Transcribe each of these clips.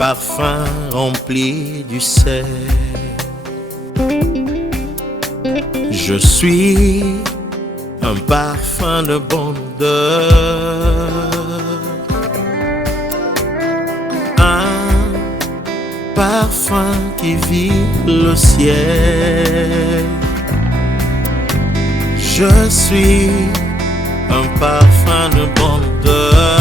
parfum rempli du sel. Je suis un parfum de bonne odeur, un parfum qui vit le ciel. Je suis un parfum de bonne odeur.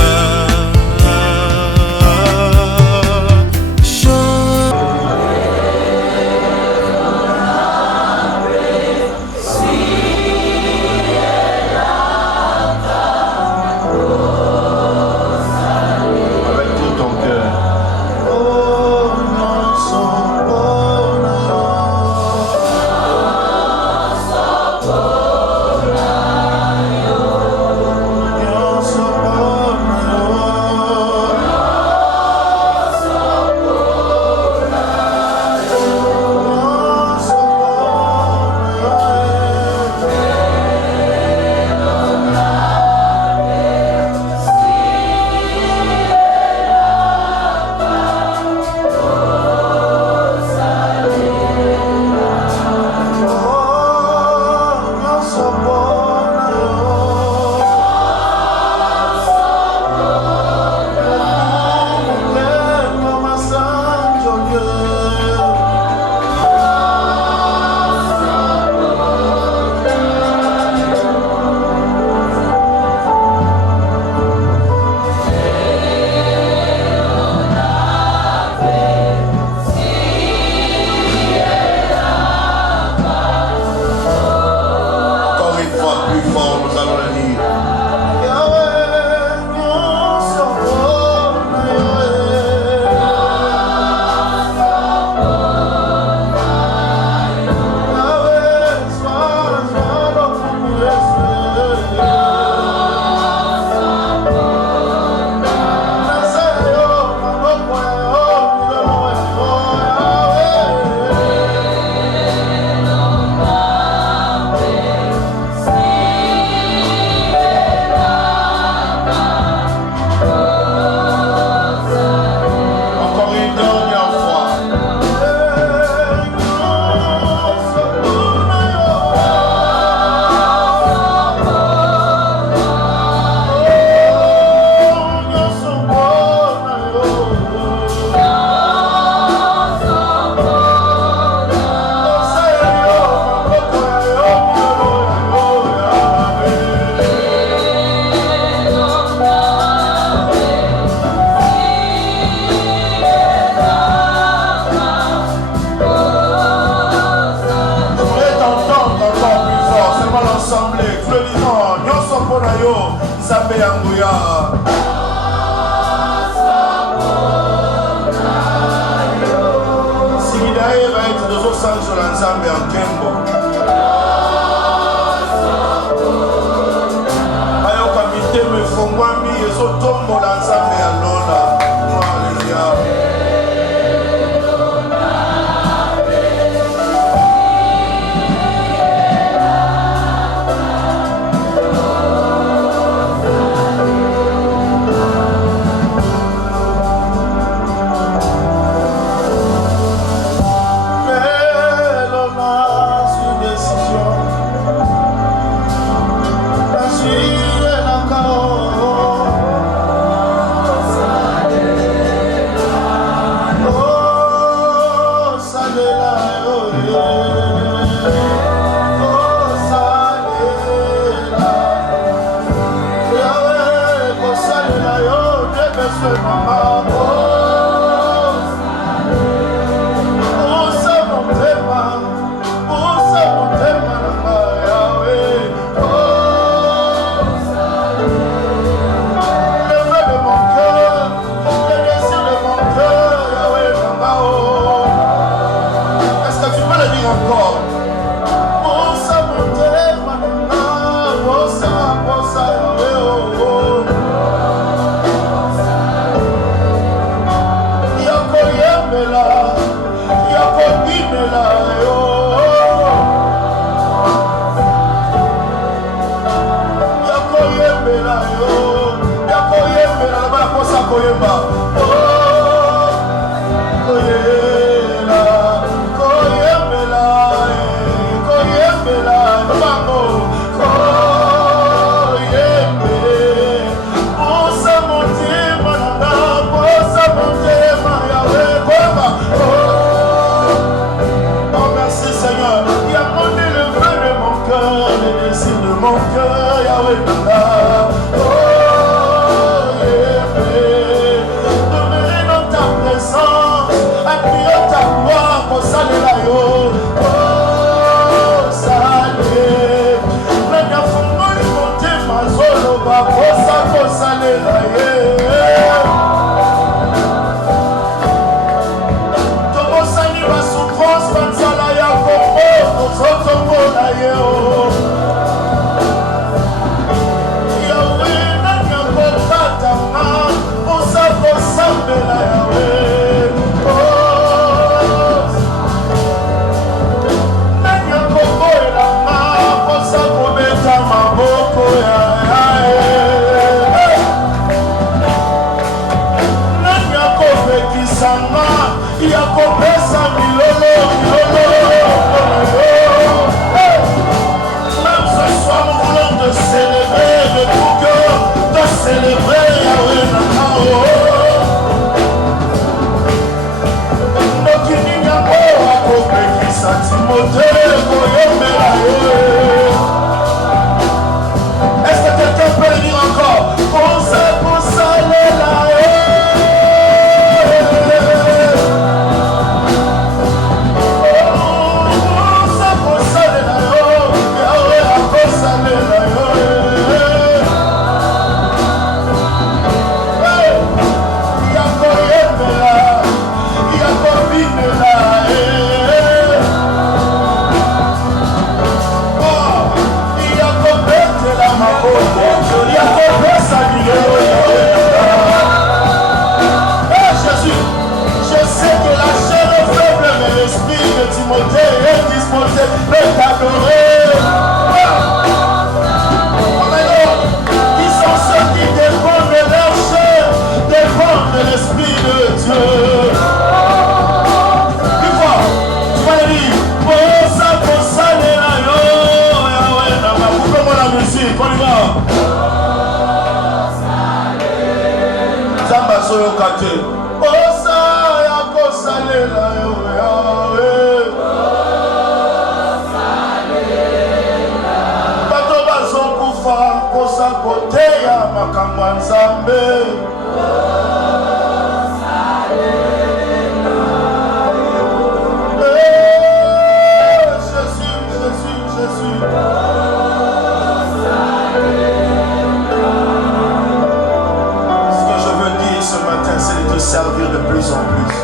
Servir de plus en plus.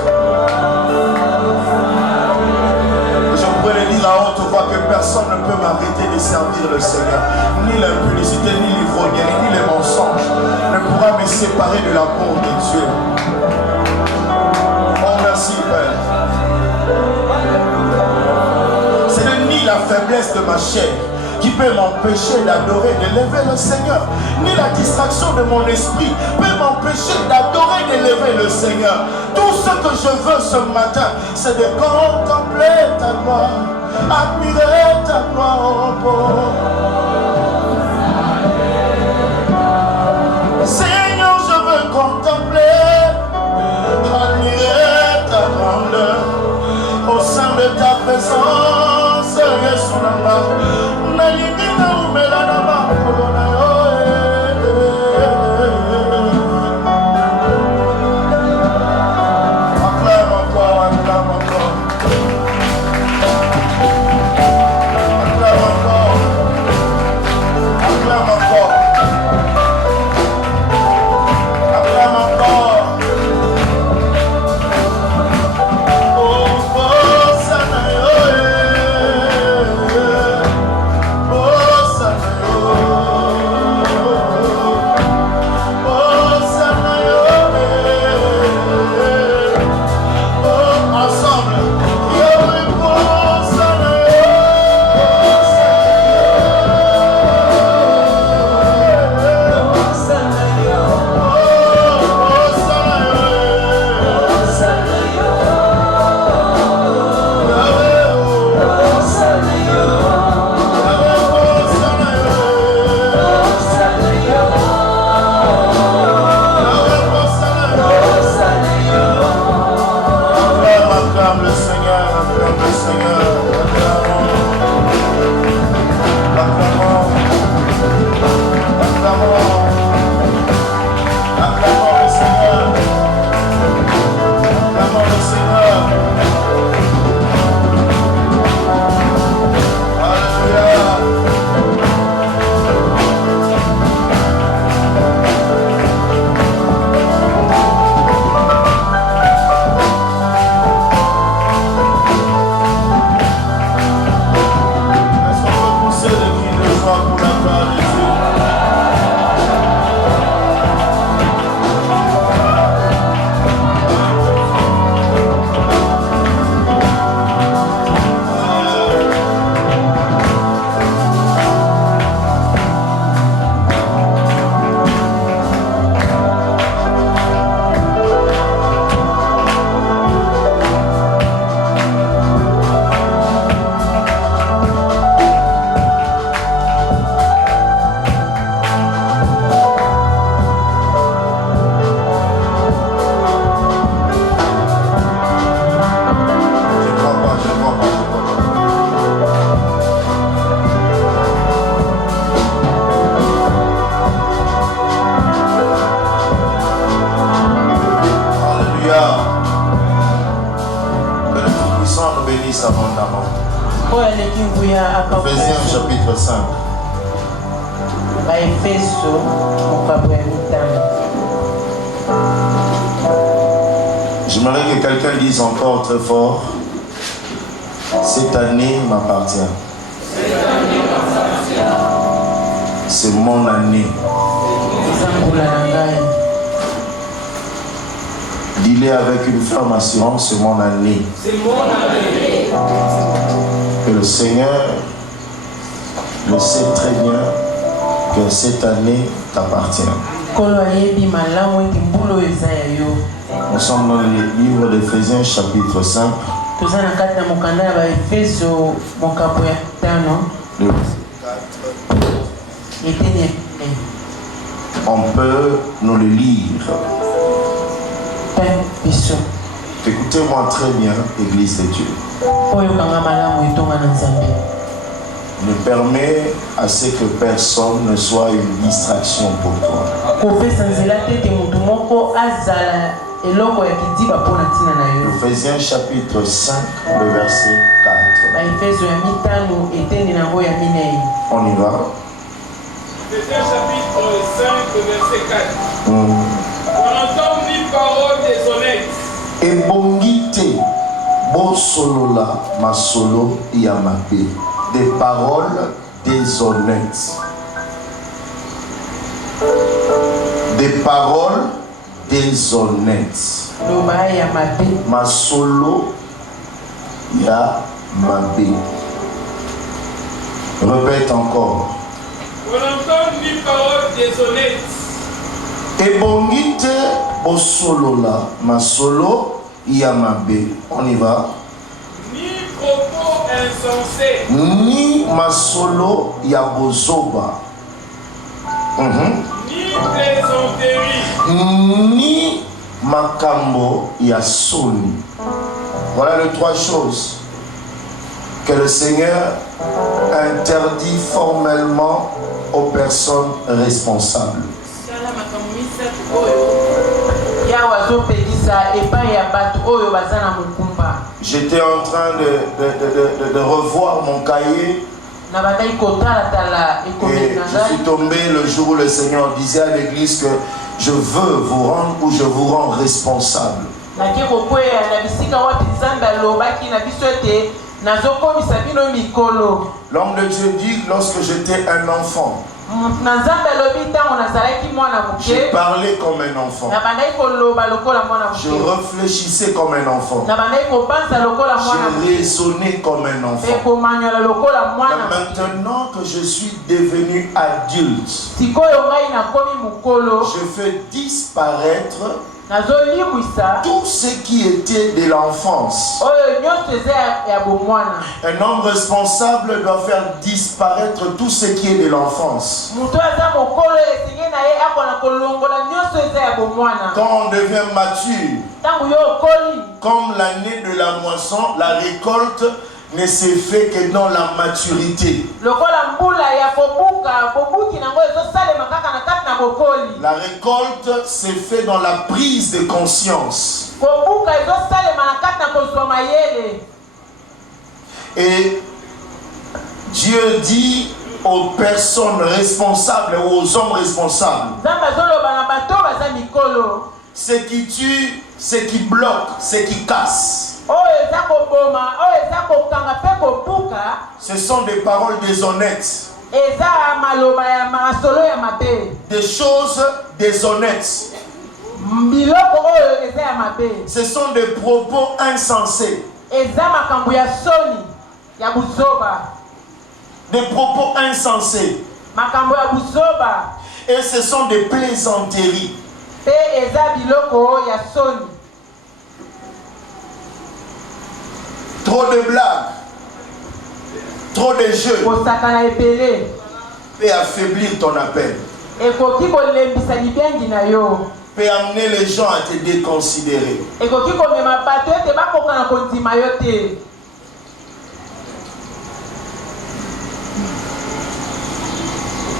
Je pourrais dire la haute voix que personne ne peut m'arrêter de servir le Seigneur. Ni l'impudicité, ni l'ivrognerie, ni les mensonges ne pourra me séparer de l'amour de Dieu. Oh merci Père. Ce n'est ni la faiblesse de ma chair qui peut m'empêcher d'adorer, d'élever le Seigneur, ni la distraction de mon esprit peut m'empêcher d'adorer, d'élever le Seigneur. Tout ce que je veux ce matin, c'est de contempler ta gloire, admirer ta gloire, oh bon. Seigneur, je veux contempler, admirer ta grandeur au sein de ta présence, Yesu Namba. Ephésiens chapitre 5. J'aimerais que quelqu'un dise encore très fort: cette année m'appartient. C'est mon année. Dis-le avec une ferme assurance: c'est mon année. Et le Seigneur le sait très bien que cette année t'appartient. Nous sommes dans le livre d'Éphésiens chapitre 5. On peut nous le lire. biso. Écoutez-moi très bien, Église de Dieu. Oyokanga malamu etonga na Nzambe. Ne permets à ce que personne ne soit une distraction pour toi. Kopesa nzela tete mutu moko azala eloko ya kidiba pona tina na yo. Ephésiens chapitre 5, le verset 4. Ba Efeso ya mitano etende na ngo ya minei. On y va. Ephésiens chapitre 5, verset 4. On entend une parole déshonnête. Ebongite bosolola masolo yamabe. Des paroles déshonnêtes. Des paroles déshonnêtes. Loba ya mabe. Masolo ya mabe. Répète encore. On entend une parole déshonnête. Ebongite bosolola masolo ya mabe. On y va. Ni propos insensés. Ni masolo ya bozoba. Ni plaisanterie. Ni makambo ya soni. Voilà les trois choses que le Seigneur interdit formellement aux personnes responsables. J'étais en train de revoir mon cahier et je suis tombé le jour où le Seigneur disait à l'église que je veux vous rendre ou je vous rends responsable. L'homme de Dieu dit, lorsque j'étais un enfant, j'ai parlé comme un enfant. Je réfléchissais comme un enfant. J'ai raisonné comme un enfant. Mais maintenant que je suis devenu adulte, je fais disparaître tout ce qui était de l'enfance. Un homme responsable doit faire disparaître tout ce qui est de l'enfance. Quand on devient mature, comme l'année de la moisson, la récolte ne se fait que dans la maturité. La récolte se fait dans la prise de conscience. Et Dieu dit aux personnes responsables, aux hommes responsables, ce qui tue, ce qui bloque, ce qui casse, ce sont des paroles déshonnêtes, des choses déshonnêtes. Ce sont des propos insensés, des propos insensés, et ce sont des plaisanteries. Trop de blagues, trop de jeux peut affaiblir ton appel, peut amener les gens à te déconsidérer.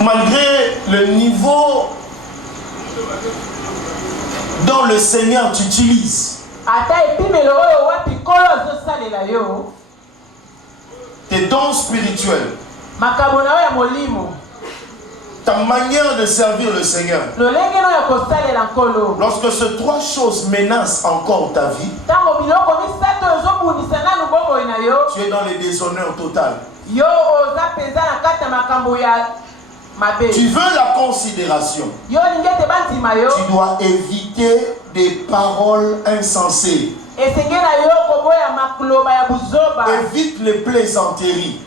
Malgré le niveau dont le Seigneur t'utilise, tes dons spirituels, ta manière de servir le Seigneur, lorsque ces trois choses menacent encore ta vie, tu es dans le déshonneur total. Tu veux la considération, tu dois éviter des paroles insensées. Évite les plaisanteries.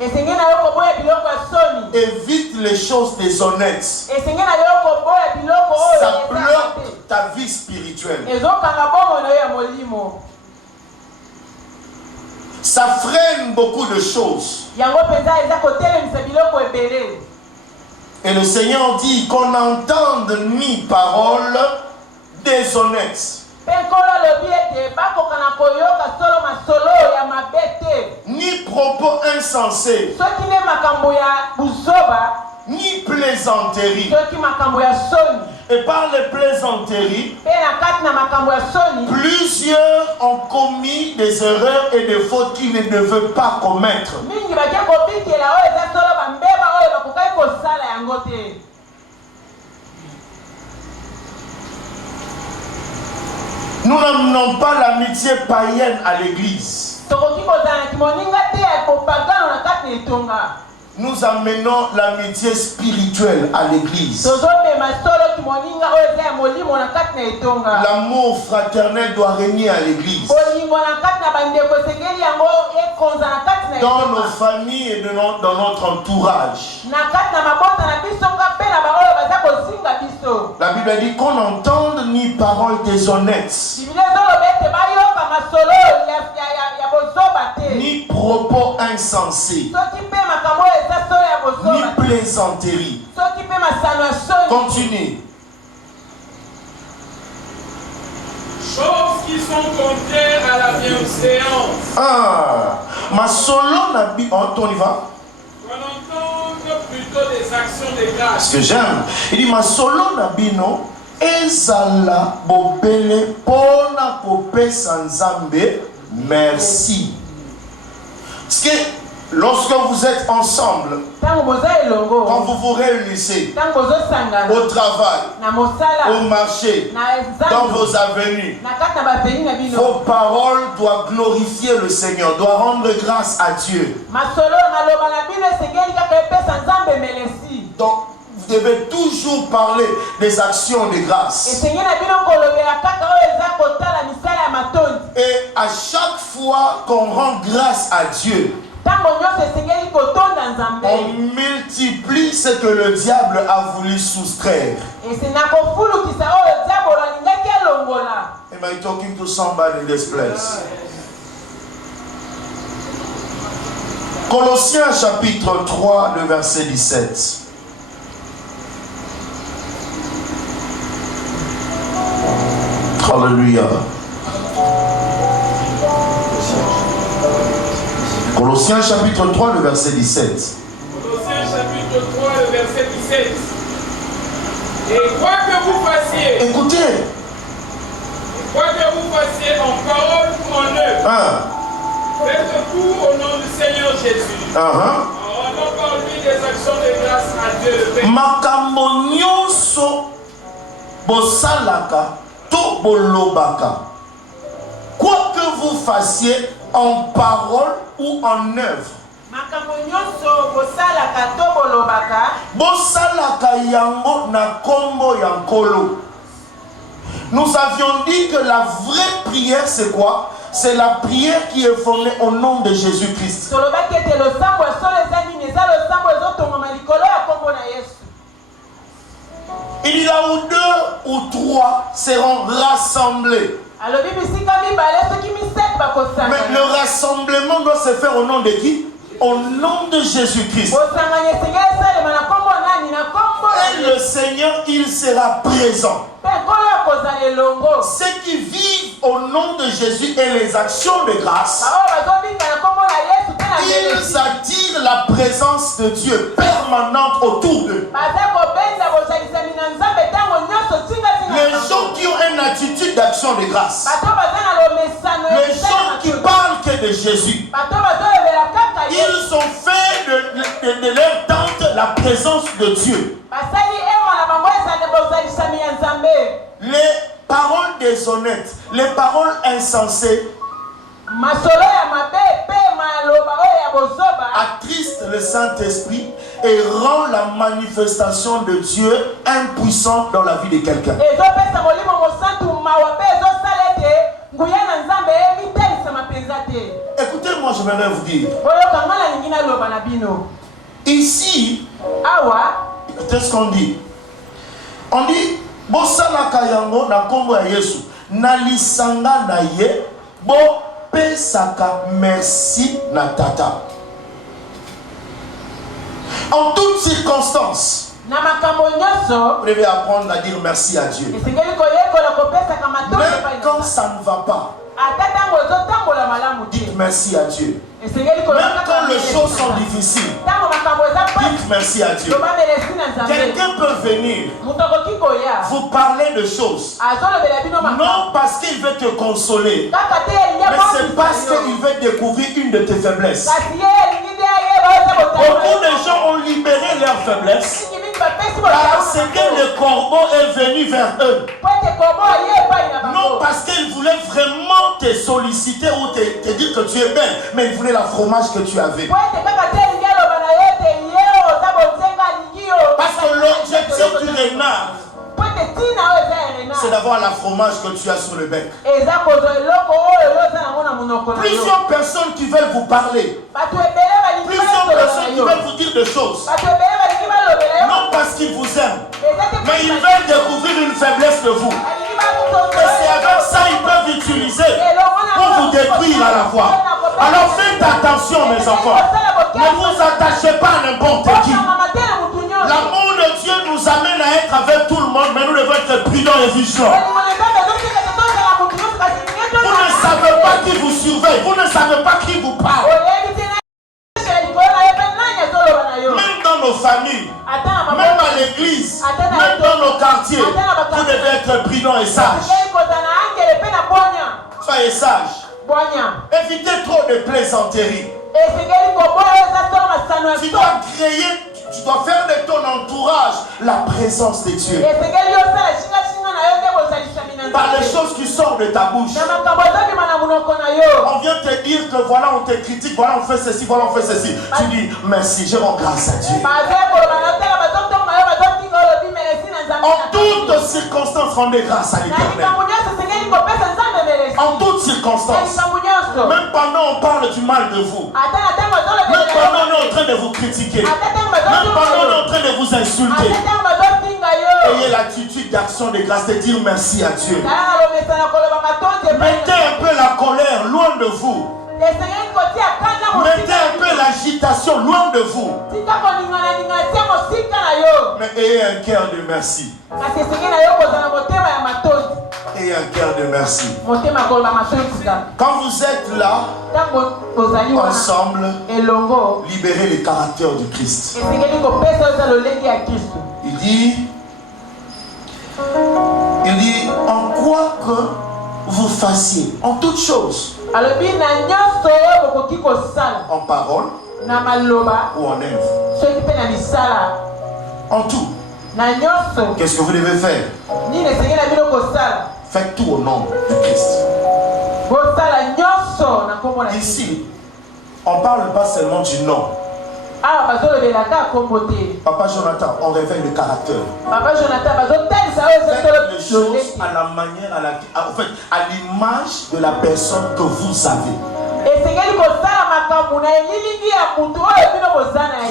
Évite les choses déshonnêtes. Ça bloque ta vie spirituelle. Ça freine beaucoup de choses. Et le Seigneur dit qu'on n'entende ni paroles déshonnêtes. ni propos insensés, ni plaisanterie. Et par les plaisanteries, plusieurs ont commis des erreurs et des fautes qu'ils ne devaient pas commettre. Nous n'amenons pas l'amitié païenne à l'église. Nous amenons l'amitié spirituelle à l'église. L'amour fraternel doit régner à l'église. Dans nos familles et dans notre entourage. La Bible dit qu'on n'entende ni paroles déshonnêtes, ni propos insensés, ni plaisanterie. Continue. Choses qui sont contraires à la bienséance. Ma solo n'a pas. On y va. On entend plutôt des actions de grâce. Ce que j'aime, il dit ma solo n'a bino ezala bobele pona kopesa nzambe merci. Parce que lorsque vous êtes ensemble, quand vous vous réunissez au travail, au marché, dans vos avenues, vos paroles doivent glorifier le Seigneur, doivent rendre grâce à Dieu. Donc, vous devez toujours parler des actions de grâce. Et à chaque fois qu'on rend grâce à Dieu, on multiplie ce que le diable a voulu soustraire. Am I talking to somebody in this place? Colossiens chapitre 3, le verset 17. Alléluia. Colossiens chapitre 3, le verset 17. Colossiens chapitre 3, le verset 17. Et quoi que vous fassiez, écoutez, quoi que vous fassiez en parole ou en œuvre, faites tout au nom du Seigneur Jésus. En rendant par lui des actions de grâce à Dieu le Père. Makambo nyonso bosalaka to bolobaka. Quoi que vous fassiez en parole ou en œuvre, bosalaka yango na kombo yankolo. Nous avions dit que la vraie prière c'est quoi? C'est la prière qui est fondée au nom de Jésus-Christ. Il dit là où 2 ou 3 seront rassemblés. Mais le rassemblement doit se faire au nom de qui? Au nom de Jésus-Christ. Et le Seigneur, il sera présent. Ceux qui vivent au nom de Jésus et les actions de grâce, ils attirent la présence de Dieu permanente autour d'eux. Les gens qui ont une attitude d'action de grâce, les gens qui parlent que de Jésus, ils ont fait de leur tente la présence de Dieu. Les paroles déshonnêtes, les paroles insensées attristent le Saint-Esprit et rend la manifestation de Dieu impuissant dans la vie de quelqu'un. Écoutez-moi, je vais vous dire. Ici, écoutez ce qu'on dit. On dit, bosalaka yango na kombo ya Yesu, na lisanga na ye, bo pesaka merci na tata. En toutes circonstances, vous devez apprendre à dire merci à Dieu. Même quand ça merci à Dieu. Même quand les choses sont difficiles, dites merci à Dieu. Quelqu'un peut venir vous parler de choses, non parce qu'il veut te consoler, mais c'est parce qu'il veut découvrir une de tes faiblesses. Beaucoup de gens ont libéré leurs faiblesses parce que le corbeau est venu vers eux. Non parce qu'il voulait vraiment te solliciter ou te dire que tu es belle, mais il voulait la fromage que tu avais. Parce que l'objectif du renard, c'est d'avoir la fromage que tu as sur le bec. Plusieurs personnes qui veulent vous parler, plusieurs personnes qui veulent vous dire des choses, non parce qu'ils vous aiment, mais ils veulent découvrir une faiblesse de vous. Et c'est avec ça qu'ils peuvent utiliser pour vous détruire à la fois. Alors faites attention mes enfants, ne vous attachez pas à n'importe qui. L'amour de Dieu nous amène à être avec tout le monde, mais nous devons être prudents et vigilants. Vous ne savez pas qui vous surveille, vous ne savez pas qui vous parle. Même dans nos familles, même à l'église, même dans nos quartiers, vous devez être prudents et sages. Soyez sages. Évitez trop de plaisanteries. Tu dois faire de ton entourage la présence de Dieu. Par les choses qui sortent de ta bouche. On vient te dire que voilà on te critique, voilà on fait ceci, voilà on fait ceci. Tu dis merci, je rends grâce à Dieu. En toutes circonstances, rendez grâce à l'Éternel. En toutes circonstances. Même pendant on parle du mal de vous. Même pendant on est en train de vous critiquer. Même pendant on est en train de vous insulter. Ayez l'attitude d'action de grâce, de dire merci à Dieu. Mettez un peu la colère loin de vous. Mettez un peu l'agitation loin de vous. Mais ayez un cœur de merci. Ayez un cœur de merci. Quand vous êtes là, ensemble, libérez le caractère du Christ. Il dit, en quoi que vous fassiez, en toutes choses, en parole ou en œuvre, en tout. Qu'est-ce que vous devez faire? Faites tout au nom du Christ. Ici, on ne parle pas seulement du nom. Papa Jonathan, on révèle le caractère. Faites les choses à la manière, en fait, à l'image de la personne que vous avez.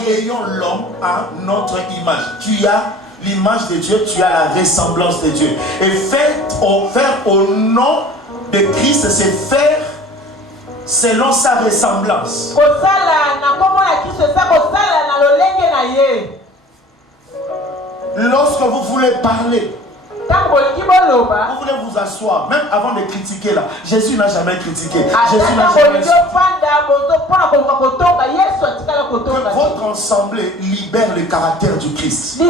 Créons l'homme à notre image. Tu as l'image de Dieu, tu as la ressemblance de Dieu. Et faire au nom de Christ, c'est faire selon sa ressemblance. Lorsque vous voulez parler, vous voulez vous asseoir, même avant de critiquer là. Jésus n'a jamais critiqué. Jésus n'a jamais insulté. Que votre assemblée libère le caractère du Christ.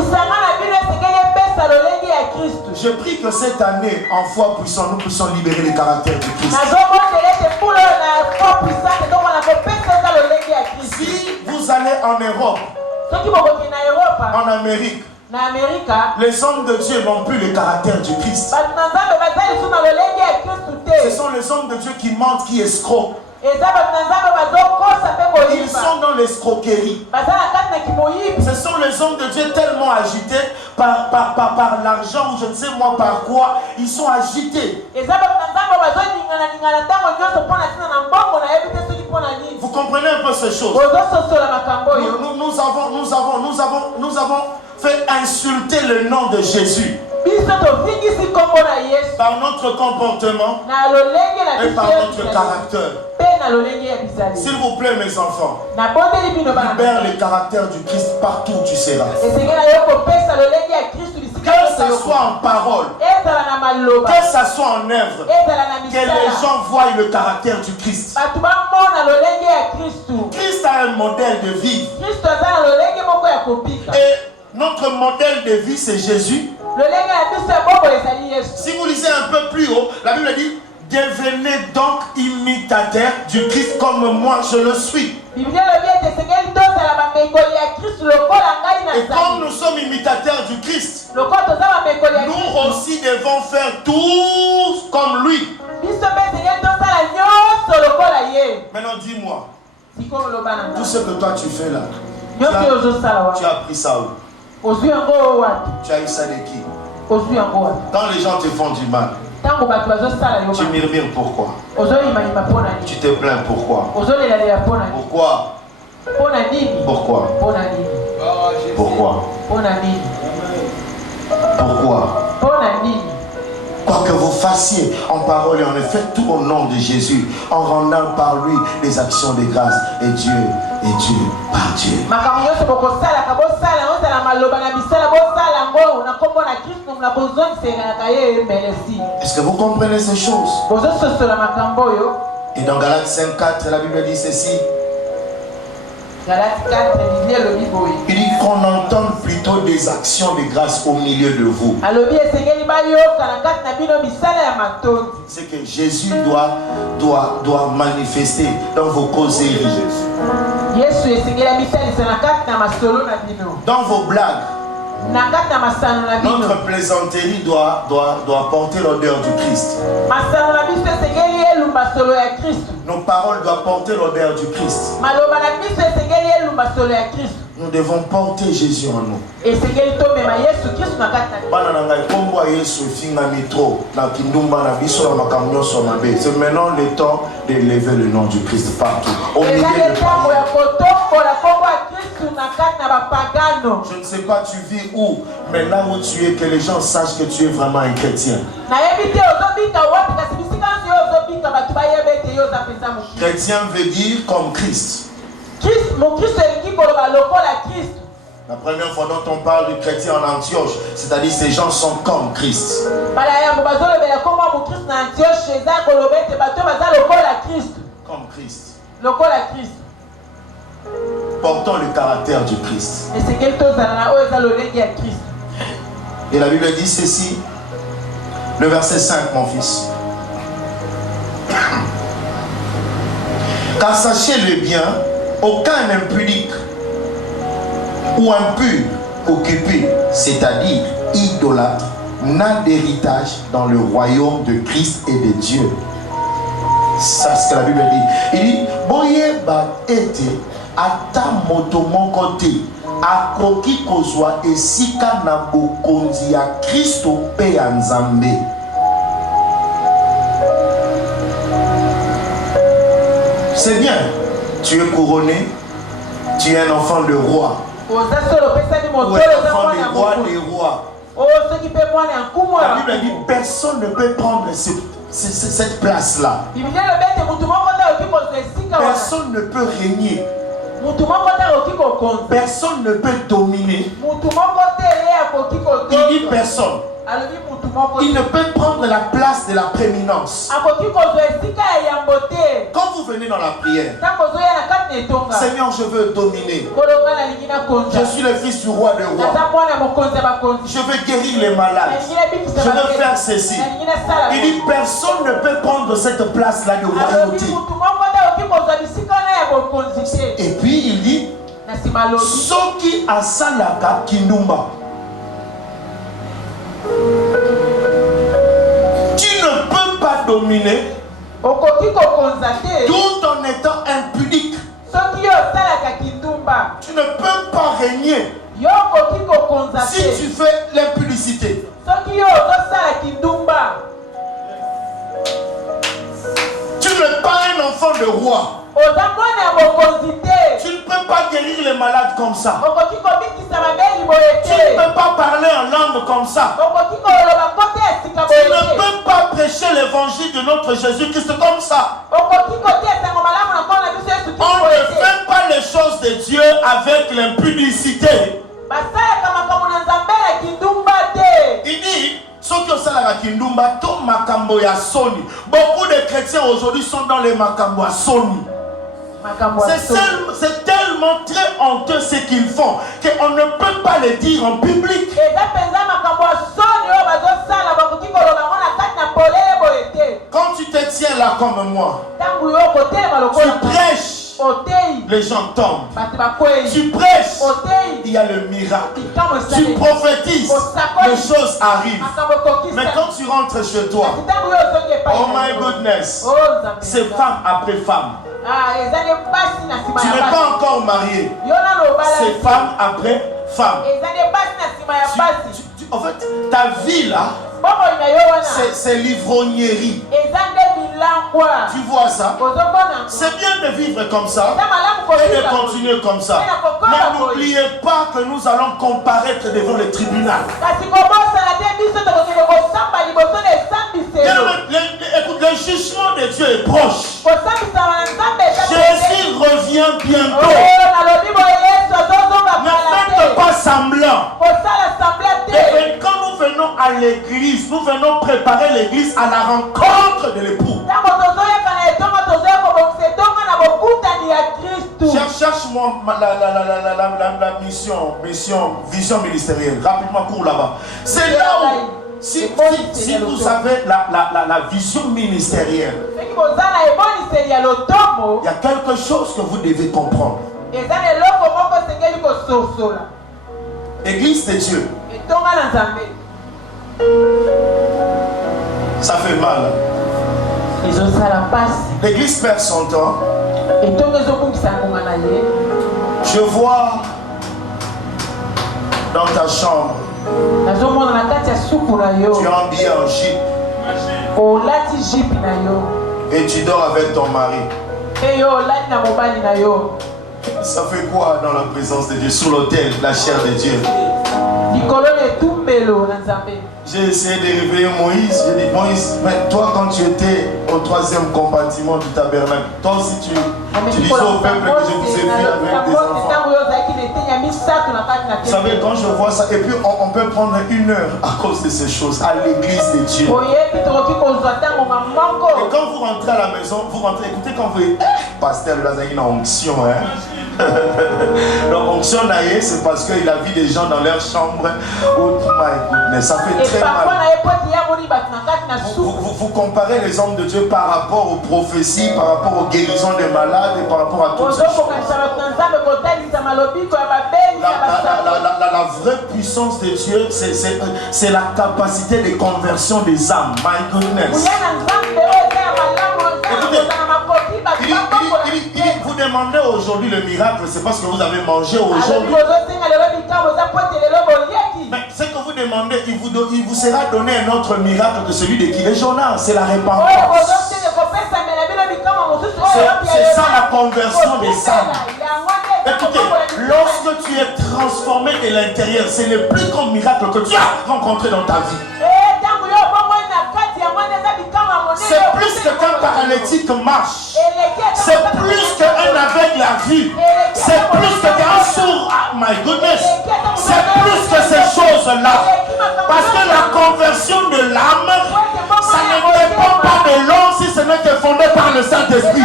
Je prie que cette année, en foi puissante, nous puissions libérer le caractère du Christ. Si vous allez en Europe, en Amérique, les hommes de Dieu n'ont plus le caractère du Christ. Ce sont les hommes de Dieu qui mentent, qui escroquent. Ils sont dans l'escroquerie. Ce sont les hommes de Dieu tellement agités par l'argent ou je ne sais moi par quoi. Ils sont agités. Vous comprenez un peu ces choses? Nous avons fait insulter le nom de Jésus par notre comportement et par notre caractère. S'il vous plaît mes enfants, libère le caractère du Christ partout où tu seras. ce soit en parole, que ce soit en œuvre, que les gens voient le caractère du Christ. Christ a un modèle de vie. Et notre modèle de vie, c'est Jésus. Si vous lisez un peu plus haut, la Bible dit: devenez donc imitateurs du Christ comme moi je le suis. Et comme nous sommes imitateurs du Christ, nous aussi devons faire tout comme lui. Maintenant dis-moi, tout ce que toi tu fais là, tu as appris ça où? Tu as eu ça de qui? Quand les gens te font du mal, tu murmures pourquoi? Tu te plains pourquoi? Pourquoi? Pourquoi? Pourquoi? Pourquoi? Quoi que vous fassiez en parole et en effet, tout au nom de Jésus, en rendant par lui les actions de grâce, et Dieu, par Dieu. Est-ce que vous comprenez ces choses? Et dans Galates 5:4, la Bible dit ceci. Il dit qu'on entende plutôt des actions de grâce au milieu de vous. C'est que Jésus doit manifester dans vos causeries, dans vos blagues. Notre plaisanterie doit porter l'odeur du Christ. Nos paroles doivent porter l'odeur du Christ. Nous devons porter Jésus en nous. C'est maintenant le temps d'élever le nom du Christ partout. Au milieu de je ne sais pas tu vis où, mais là où tu es, que les gens sachent que tu es vraiment un chrétien. Chrétien veut dire comme Christ. La première fois dont on parle du chrétien en Antioche, c'est-à-dire ces gens sont comme Christ. Comme Christ. Portons le caractère du Christ. Et la Bible dit ceci, le verset 5, mon fils. Car sachez-le bien, aucun impudique ou impur occupé, c'est-à-dire idolâtre, n'a d'héritage dans le royaume de Christ et de Dieu. Ça, c'est ce que la Bible dit. Il dit, boye ba ete ata moto mon côté, akoki kozwa esika na bokonzi ya Kristo pe ya Nzambe. C'est bien, tu es couronné, tu es un enfant de roi. Ou un enfant des rois des rois. La Bible dit personne ne peut prendre cette place-là. Personne ne peut régner. Personne ne peut dominer. Il dit personne. Il ne peut prendre la place de la prééminence. Quand vous venez dans la prière, Seigneur, je veux dominer. Je suis le fils du roi des rois. Je veux guérir les malades. Je veux faire ceci. Il dit personne ne peut prendre cette place-là de royauté. Et puis il dit Soki asalaka kinumba. Tu ne peux pas dominer tout en étant impudique. Tu ne peux pas régner si tu fais l'impudicité. Tu n'es pas un enfant de roi. Tu ne peux pas guérir les malades comme ça. Tu ne peux pas parler en langue comme ça. Tu ne peux pas prêcher l'évangile de notre Jésus-Christ comme ça. On ne fait pas les choses de Dieu avec l'impudicité. Il dit, beaucoup de chrétiens aujourd'hui sont dans les makambo à soni. C'est tellement très honteux ce qu'ils font qu'on ne peut pas le dire en public. Quand tu te tiens là comme moi, tu prêches, les gens tombent. Tu prêches, il y a le miracle. Tu prophétises, les choses arrivent. Mais quand tu rentres chez toi, oh my goodness, c'est femme après femme. Tu n'es pas encore marié. C'est femme après femme. En fait, ta vie là, c'est l'ivrognerie. Tu vois ça? C'est bien de vivre comme ça et de continuer comme ça. Mais n'oubliez pas que nous allons comparaître devant le tribunal. Écoute, le jugement de Dieu est proche. Jésus revient bientôt. Ne faites pas semblant. Et quand nous venons à l'église, nous venons préparer l'église à la rencontre de l'époux. Cherche-moi la vision ministérielle. Rapidement, cours là-bas. C'est là où, si vous avez la vision ministérielle, il y a quelque chose que vous devez comprendre. Église de Dieu. Ça fait mal. L'église perd son temps. Je vois dans ta chambre, tu as un billet en Jeep et tu dors avec ton mari. Ça fait quoi dans la présence de Dieu, sur l'autel, la chair de Dieu? J'ai essayé de réveiller Moïse. J'ai dit, Moïse, mais toi quand tu étais au 3e compartiment du tabernacle, toi aussi tu disais au peuple que je vous ai vu avec des enfants. Vous savez, quand je vois ça, et puis on peut prendre 1 heure à cause de ces choses à l'église de Dieu. Et quand vous rentrez à la maison, vous rentrez, écoutez, quand vous dites, pasteur, là, il y a une onction, hein. Donc, onction naïe, c'est parce qu'il a vu des gens dans leur chambre. Oh my goodness, ça fait très mal. Vous comparez les hommes de Dieu par rapport aux prophéties, par rapport aux guérisons des malades et par rapport à toutes ces choses. La vraie puissance de Dieu, c'est la capacité de conversion des âmes. My goodness. Vous demandez aujourd'hui le miracle, c'est parce que vous avez mangé aujourd'hui. Mais ce que vous demandez, il vous sera donné un autre miracle que celui de qui? Le Jonas, c'est la repentance. C'est ça la conversion des âmes. Écoutez, lorsque tu es transformé de l'intérieur, c'est le plus grand miracle que tu as rencontré dans ta vie. C'est plus que qu'un paralytique marche. C'est plus qu'un aveugle a vu. C'est plus que qu'un sourd. Oh my goodness. C'est plus que ces choses-là. Parce que la conversion de l'âme, ça ne dépend pas de l'homme si ce n'est que fondé par le Saint-Esprit.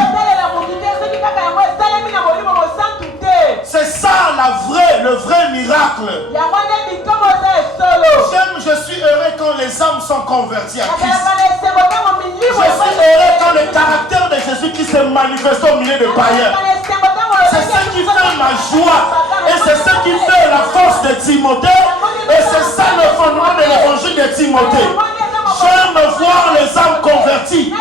C'est ça le vrai miracle. Je suis heureux quand les âmes sont converties à Christ. Je suis heureux quand le caractère de Jésus-Christ se manifeste au milieu de païens. C'est ce qui fait ma joie. Et c'est ce qui fait la force de Timothée. Et c'est ça le fondement de l'évangile de Timothée. J'aime voir les âmes converties.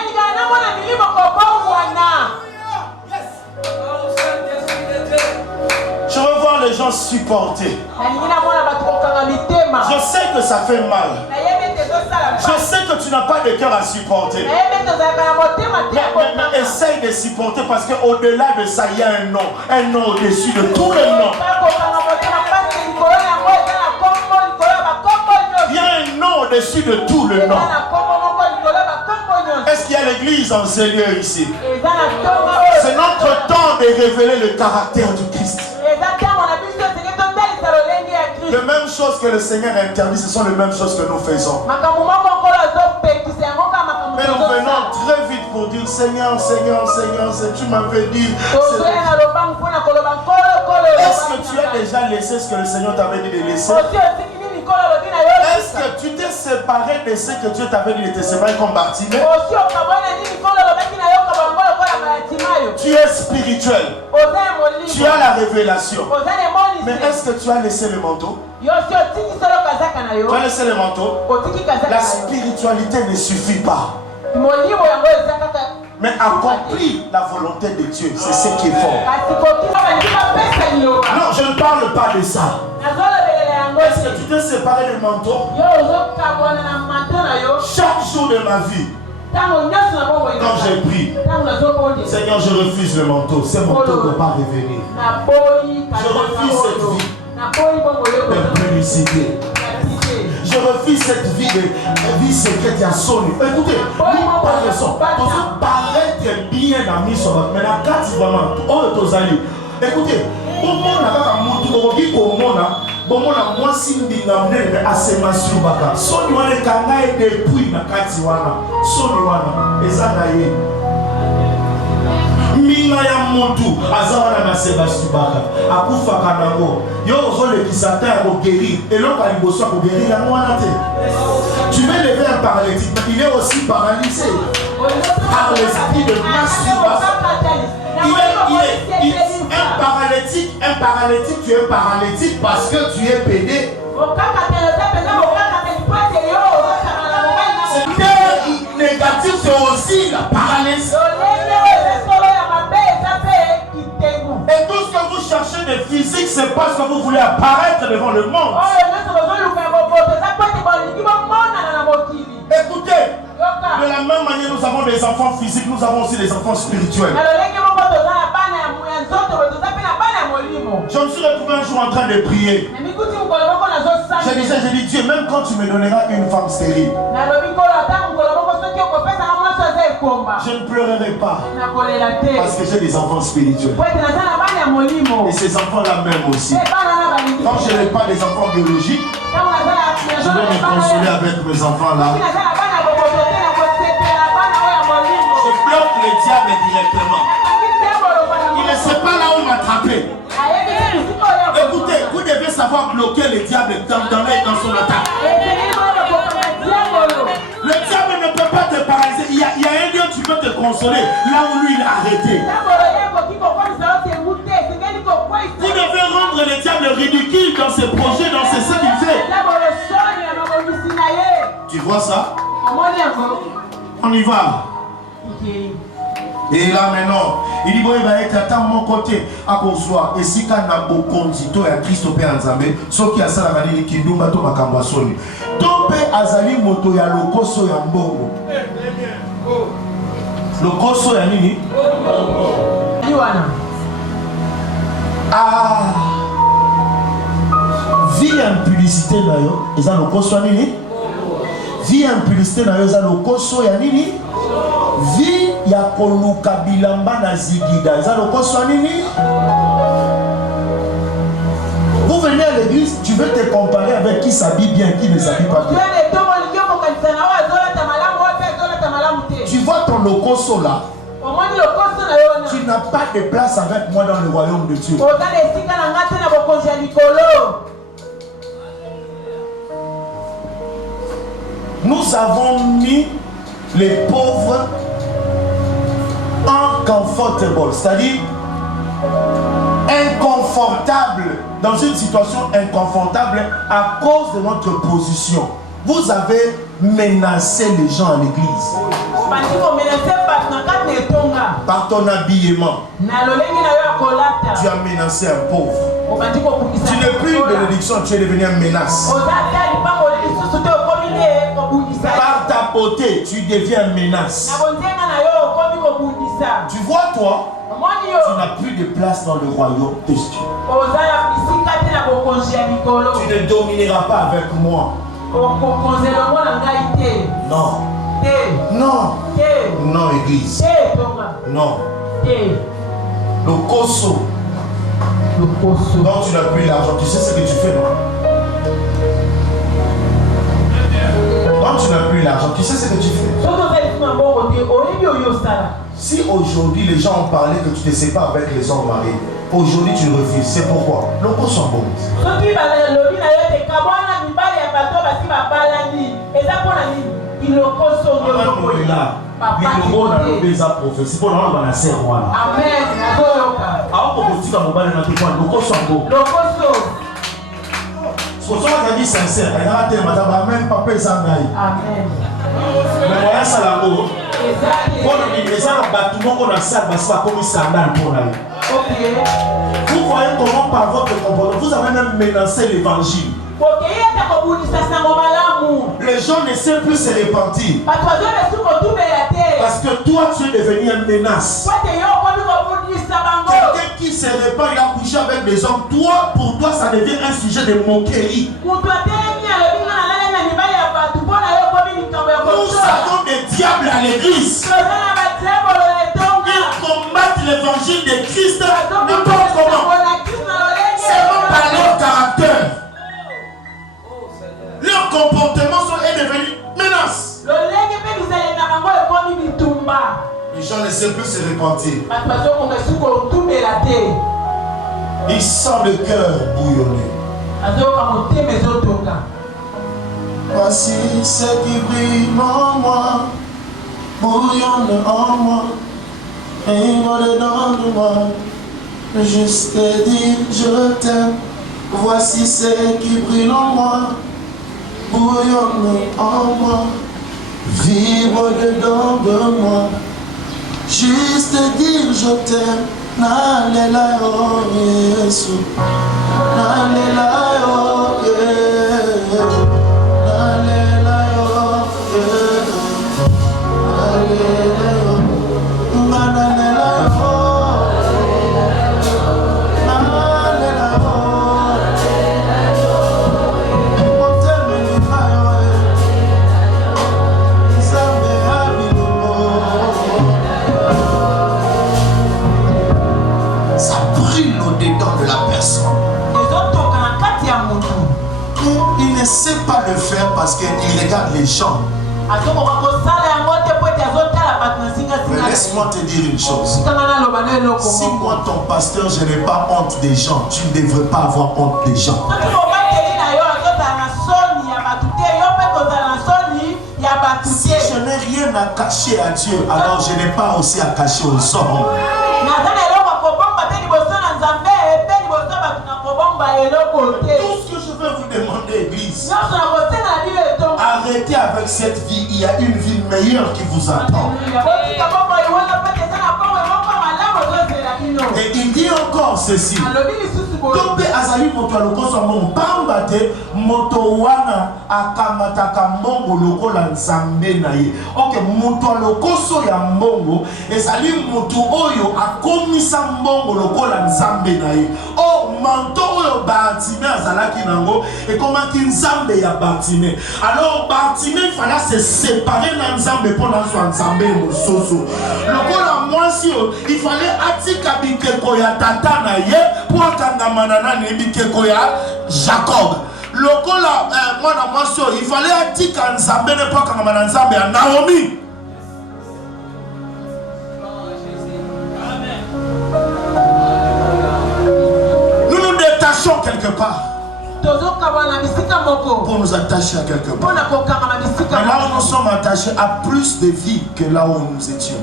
Je veux voir les gens supporter. Je sais que ça fait mal. Je sais que tu n'as pas de cœur à supporter. Mais essaye de supporter parce qu'au-delà de ça, il y a un nom au-dessus de tous les noms. Il y a un nom au-dessus de tout le nom. Est-ce qu'il y a l'église en ce lieu ici? C'est notre temps de révéler le caractère du Christ. De même chose choses que le Seigneur interdit, ce sont les mêmes choses que nous faisons. Mais nous venons très vite pour dire Seigneur, Seigneur, Seigneur, tu m'avais dit. Est-ce que tu as déjà laissé ce que le Seigneur t'avait dit de laisser? Est-ce que tu t'es séparé de ce que Dieu t'avait dit de te séparer comme Bartimée? Tu es spirituel. Tu as la révélation. Mais est-ce que tu as laissé le manteau? Tu as laissé le manteau? La spiritualité ne suffit pas. Mais accomplir la volonté de Dieu, c'est ce qui est fort. Non, je ne parle pas de ça. Est-ce que tu t'es séparé du manteau? Chaque jour de ma vie, quand j'ai pris, Seigneur, je refuse le manteau. Ce manteau ne peut pas revenir. Je refuse cette vie d'impudicité. Je refuse cette vie secrète à son. Écoutez, nous paraissons. Nous paraître bien amis sur votre. Mais la carte, vraiment, on est aux alliés. Écoutez, au monde, moi si ndingamne asema subaka soni wana kanga depuis na kati wana soni wana ezana ye minga ya mutu azawana na seba subaka akufa kanango yo ozole kisata ya guérir et l'autre aliboso ko guérir ya mwana te. Tu veux lever un paralytique, mais il est aussi paralysé par l'esprit de masturbation. Il est un paralytique, tu es paralytique parce que tu es pédé. C'est négatif, c'est aussi la paralysie. Et tout ce que vous cherchez de physique, c'est parce que vous voulez apparaître devant le monde. Écoutez, de la même manière, nous avons des enfants physiques, nous avons aussi des enfants spirituels. Je me suis retrouvé un jour en train de prier. Je dis Dieu, même quand tu me donneras une femme stérile, je ne pleurerai pas parce que j'ai des enfants spirituels. Et ces enfants-là même aussi. Quand je n'ai pas des enfants biologiques, je vais me consoler avec mes enfants-là. Je bloque le diable directement. Il ne sait pas là où m'attraper. Écoutez, vous devez savoir bloquer le diable dans son attaque. Le diable ne peut pas te paralyser. Il y a un Dieu, tu peux te consoler là où lui il a arrêté. Vous devez rendre le diable ridicule dans ses projets, dans ce qu'il fait. Tu vois ça? On y va. Et là maintenant, il dit, bon, il va être à mon côté, à Bonsoir. Et si quand on a beaucoup de temps, il y a Christ au Père Nzambe, ce qui a ça, la vanille qui nous bat au Makambasoni. Tombe Azali Moto, il y a le Koso Yambongo. Le Koso Yanini. Ah, vie impudicité d'ailleurs, ils ont le Koso Yanini. Vie impudicité d'ailleurs, ils ont le Koso Yanini. Vie ya koluka bilamba na zigida. Vous venez à l'église, tu veux te comparer avec qui s'habille bien, qui ne s'habille pas bien. Tu vois ton lokoso là. Tu n'as pas de place avec moi dans le royaume de Dieu. Nous avons mis les pauvres uncomfortable, c'est-à-dire inconfortable, dans une situation inconfortable à cause de notre position. Vous avez menacé les gens à l'église par ton habillement. Tu as menacé un pauvre. Tu n'es plus une bénédiction, tu es devenu une menace. Par ta beauté, tu deviens une menace. Tu vois, toi, tu n'as plus de place dans le royaume de Dieu. Tu ne domineras pas avec moi. Non. Non. Non, église. Non. Le koso. Quand tu n'as plus l'argent, tu sais ce que tu fais, non? tu n'as plus l'argent, tu sais ce que tu fais. Si aujourd'hui les gens ont parlé que tu te sépares avec les hommes mariés, aujourd'hui tu refuses, c'est pourquoi? Locaux sont bons. Sois dit sincère, il y a des madame, même papa Zangaï. Amen. Mais voilà ça là haut. Quand on dit les gens bâtiment qu'on a ça, c'est pas comme scandale pour la. Vous voyez comment par votre comportement, vous avez même menacé l'évangile. Les gens ne savent plus se repentir. Parce que toi tu es devenu une menace. Quelqu'un qui se répand, il a couché avec des hommes. Toi, pour toi, ça devient un sujet de moquerie. Nous avons des diables à l'église. Ils combattent l'évangile de Christ n'importe comment. C'est par leur caractère. Leur comportement est devenu menace. Les gens ne savent plus se repentir. Ils sentent le cœur bouillonner. Voici ce qui brille en moi, bouillonne en moi, et il va dedans de moi. Juste te dire je t'aime. Voici ce qui brille en moi, bouillonne en moi, vibre dedans de moi. Juste te dire je t'aime. Nalela oh Yesu, nalela oh yeah, nalela oh yeah, nalela oh, nalela oh, nalela oh, montez-moi ça brûle au-dedans de la personne. Il ne sait pas le faire parce qu'il regarde les gens. Mais laisse-moi te dire une chose. Si moi, ton pasteur, je n'ai pas honte des gens, tu ne devrais pas avoir honte des gens. Si je n'ai rien à cacher à Dieu, alors je n'ai pas aussi à cacher aux hommes. Tout ce que je veux vous demander, Église, arrêtez avec cette vie. Il y a une vie meilleure qui vous attend. Et il dit encore ceci. Tope azali moto alokoso mbongo pamba te moto wana akamataka mbongo lokola nzambe na ye. Ok, moto alokoso ya mbongo ezali moto oyo akomisa mbongo lokola nzambe na ye. Oh, manto oyo Bartimée azalaki nango ekomaki nzambe ya Bartimée. Alors Bartimée il fallait se séparer na nzambe pour nazwa nzambe mosusu. Lokola mwasi il fallait atika bikeko ya tata na ye pour akanga manana nebikeko ya Jacob. Lokola mwana mwasi il fallait atika nzambe ne pour akanga manana nzambe ya Naomi. Nous nous détachons quelque part pour nous attacher à quelque part. Mais là où nous sommes attachés à plus de vie que là où nous étions.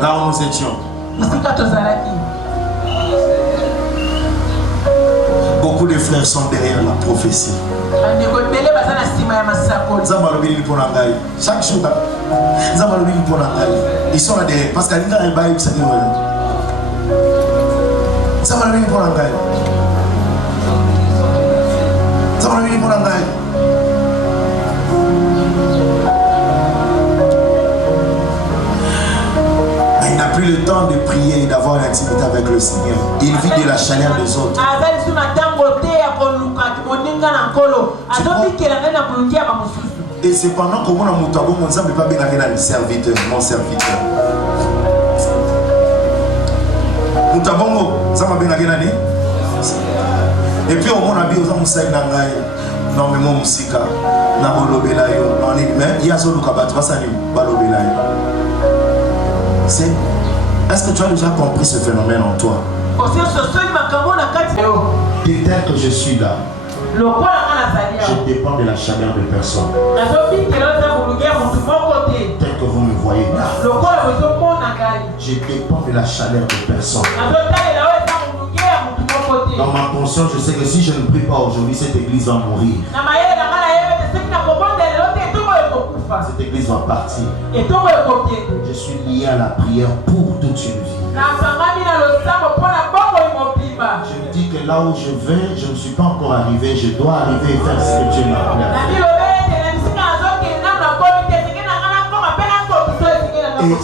Là où nous étions. Beaucoup de frères sont derrière la prophétie. Chaque jour, ils sont là derrière. Parce qu'il y a des gens qui il n'a plus le temps de prier et d'avoir une intimité avec le Seigneur. Il vit de la chaleur des autres. Et c'est pendant que mon amour mon ne pas bien le serviteur, mon serviteur. Mutabongo, ça m'a bien Et puis au monde habille aux hommes c'est nangai. Non mais mon musika na bolobela yo. Non mais il y a zo lukabat va ni balobela yo. C'est est-ce que tu as déjà compris ce phénomène en toi? Peut-être que je suis là. Je dépends de la chaleur de personne. Tel que vous me voyez là. Je dépends de la chaleur de personne. Dans ma conscience, je sais que si je ne prie pas aujourd'hui, cette église va mourir. Cette église va partir. Je suis lié à la prière pour toute une vie. Je me dis que là où je vais, je ne suis pas encore arrivé. Je dois arriver et faire ce que Dieu m'a appelé. Et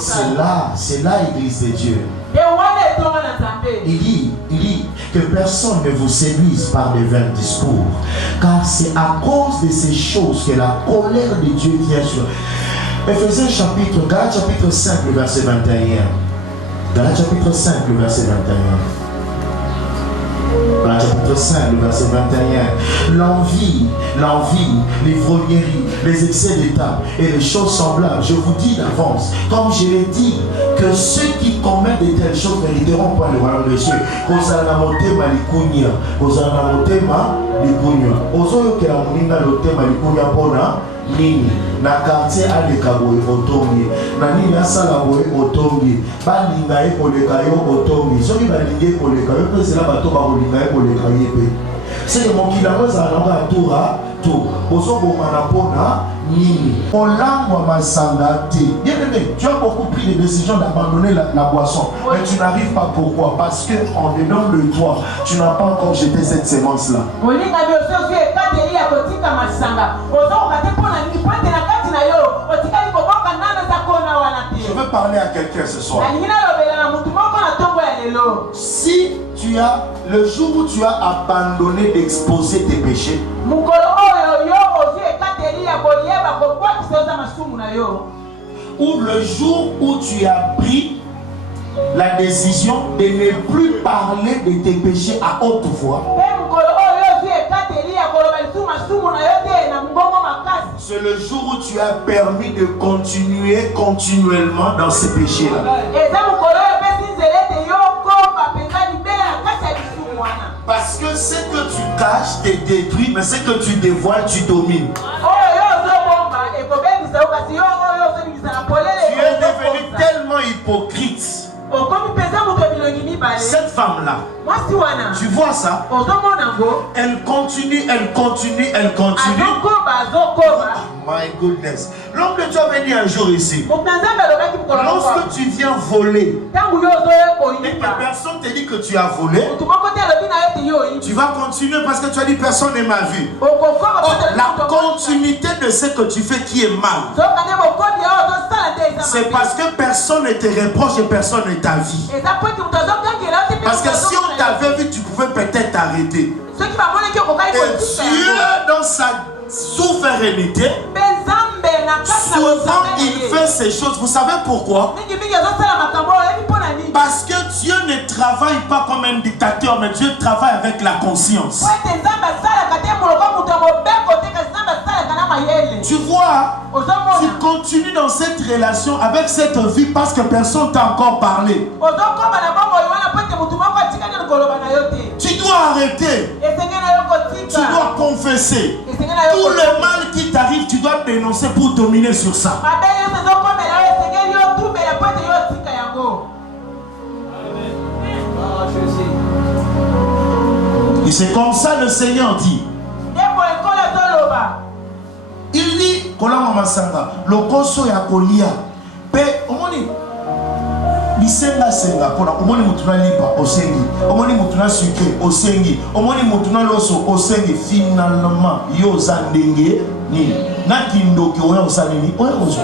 c'est là l'église de Dieu. Il dit que personne ne vous séduise par de vains discours, car c'est à cause de ces choses que la colère de Dieu vient sur. Éphésiens chapitre 4, chapitre 5, le verset 21. Galates chapitre 5, le verset 21. Galates chapitre 5, le verset 21. L'envie, l'ivrognerie, les excès d'état et les choses semblables, je vous dis d'avance, comme je l'ai dit, que ceux qui commettent de telles choses n'hériteront pas le royaume des cieux. Kozala motema likunya, kozala motema likunya. Ozoyo ke la moninga lotema likunya pona nini na quartier aleka boye otongi na nini asala boye otongi balinga ekoleka yo otongi soki balinga ekoleka yo pe sela bato bakolinga ekoleka ye pe c'est mokili yango ezala nango ya tour a tour ozobomana mpona nini olangwa masanga te. Bien aimé, tu as beaucoup pris des décisions d'abandonner la boisson, mais tu n'arrives pas. Pourquoi? Parce que en dedans de toi tu n'as pas encore jeté cette sémence là. Je veux parler à quelqu'un ce soir. Si tu as, le jour où tu as abandonné d'exposer tes péchés, ou le jour où tu as pris la décision de ne plus parler de tes péchés à haute voix, c'est le jour où tu as permis de continuer continuellement dans ces péchés-là. Parce que ce que tu caches te détruit, mais ce que tu dévoiles, tu domines. Tu es devenu tellement hypocrite. Cette femme-là, tu vois ça? Elle continue. My goodness. L'homme de Dieu a venu un jour ici. Lorsque tu viens voler et que personne te dit que tu as volé, tu vas continuer parce que tu as dit personne ne m'a vu. La continuité de ce que tu fais qui est mal, c'est parce que personne ne te reproche et personne ne t'a vu. Parce que si on t'avait vu, tu pouvais peut-être t'arrêter. Et Dieu, dans sa souveraineté, souvent il fait ces choses. Vous savez pourquoi? Parce que Dieu ne travaille pas comme un dictateur, mais Dieu travaille avec la conscience. Tu vois, tu continues dans cette relation avec cette vie parce que personne ne t'a encore parlé. Tu dois arrêter. Tu dois confesser. Tout le mal qui t'arrive, tu dois dénoncer pour dominer sur ça. Et c'est comme ça le Seigneur dit. Il dit, Kolama Masanga, le konso ya kolia, pe omoni bisenga senga pona omoni mutuna lipa osengi, omoni mutuna sucre osengi, omoni mutuna loso osengi, finalement yo zandenge ni na kindoki oya osanini oya ozo.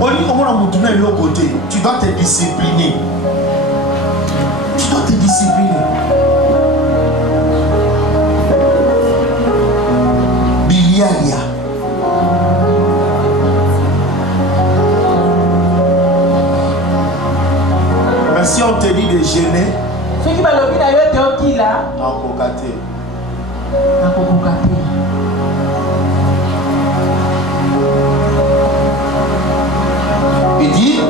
Oni omona mutuna lo côté, tu dois te discipliner. Tu dois te discipliner. Biliania. gêné. Ceux qui balobi na yo te okila. Nakokate. Nakokate. Il dit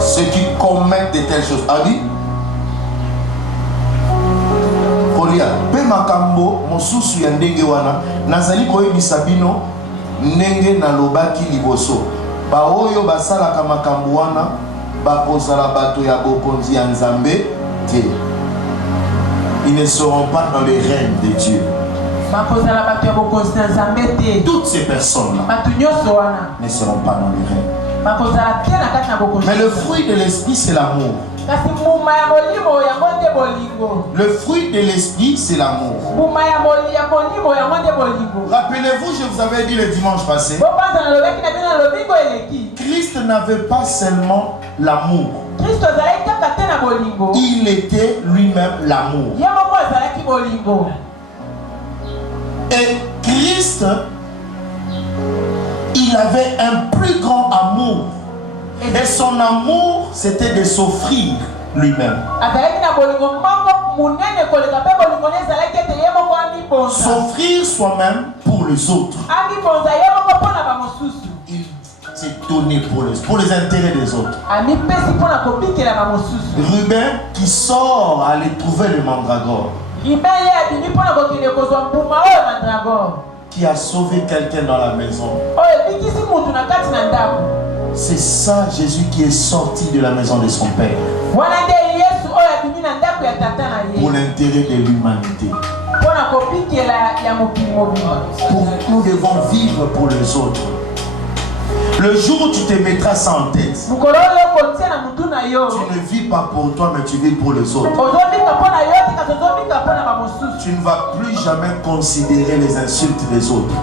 ceux qui commettent de telles choses. A dit Kolia, pe makambo mosusu ya ndenge wana nazali koyebisa bino ndenge nalobaki liboso. Ba oyo basalaka makambo wana bakozala bato ya bokonzi ya Nzambe te. Ils ne seront pas dans les règnes de Dieu. Toutes ces personnes-là ne seront pas dans les règnes. Mais le fruit de l'esprit, c'est l'amour. Le fruit de l'esprit, c'est l'amour. Rappelez-vous, je vous avais dit le dimanche passé, Christ n'avait pas seulement l'amour. Il était lui-même l'amour. Et Christ, il avait un plus grand amour. Et son amour, c'était de s'offrir lui-même. S'offrir soi-même pour les autres. Il s'est donné pour les intérêts des autres. Ruben qui sort aller trouver le mandragore. Qui a sauvé quelqu'un dans la maison. C'est ça Jésus qui est sorti de la maison de son Père. Pour l'intérêt de l'humanité. Nous devons vivre pour les autres. Le jour où tu te mettras ça en tête, tu ne vis pas pour toi, mais tu vis pour les autres. Tu ne vas plus jamais considérer les insultes des autres.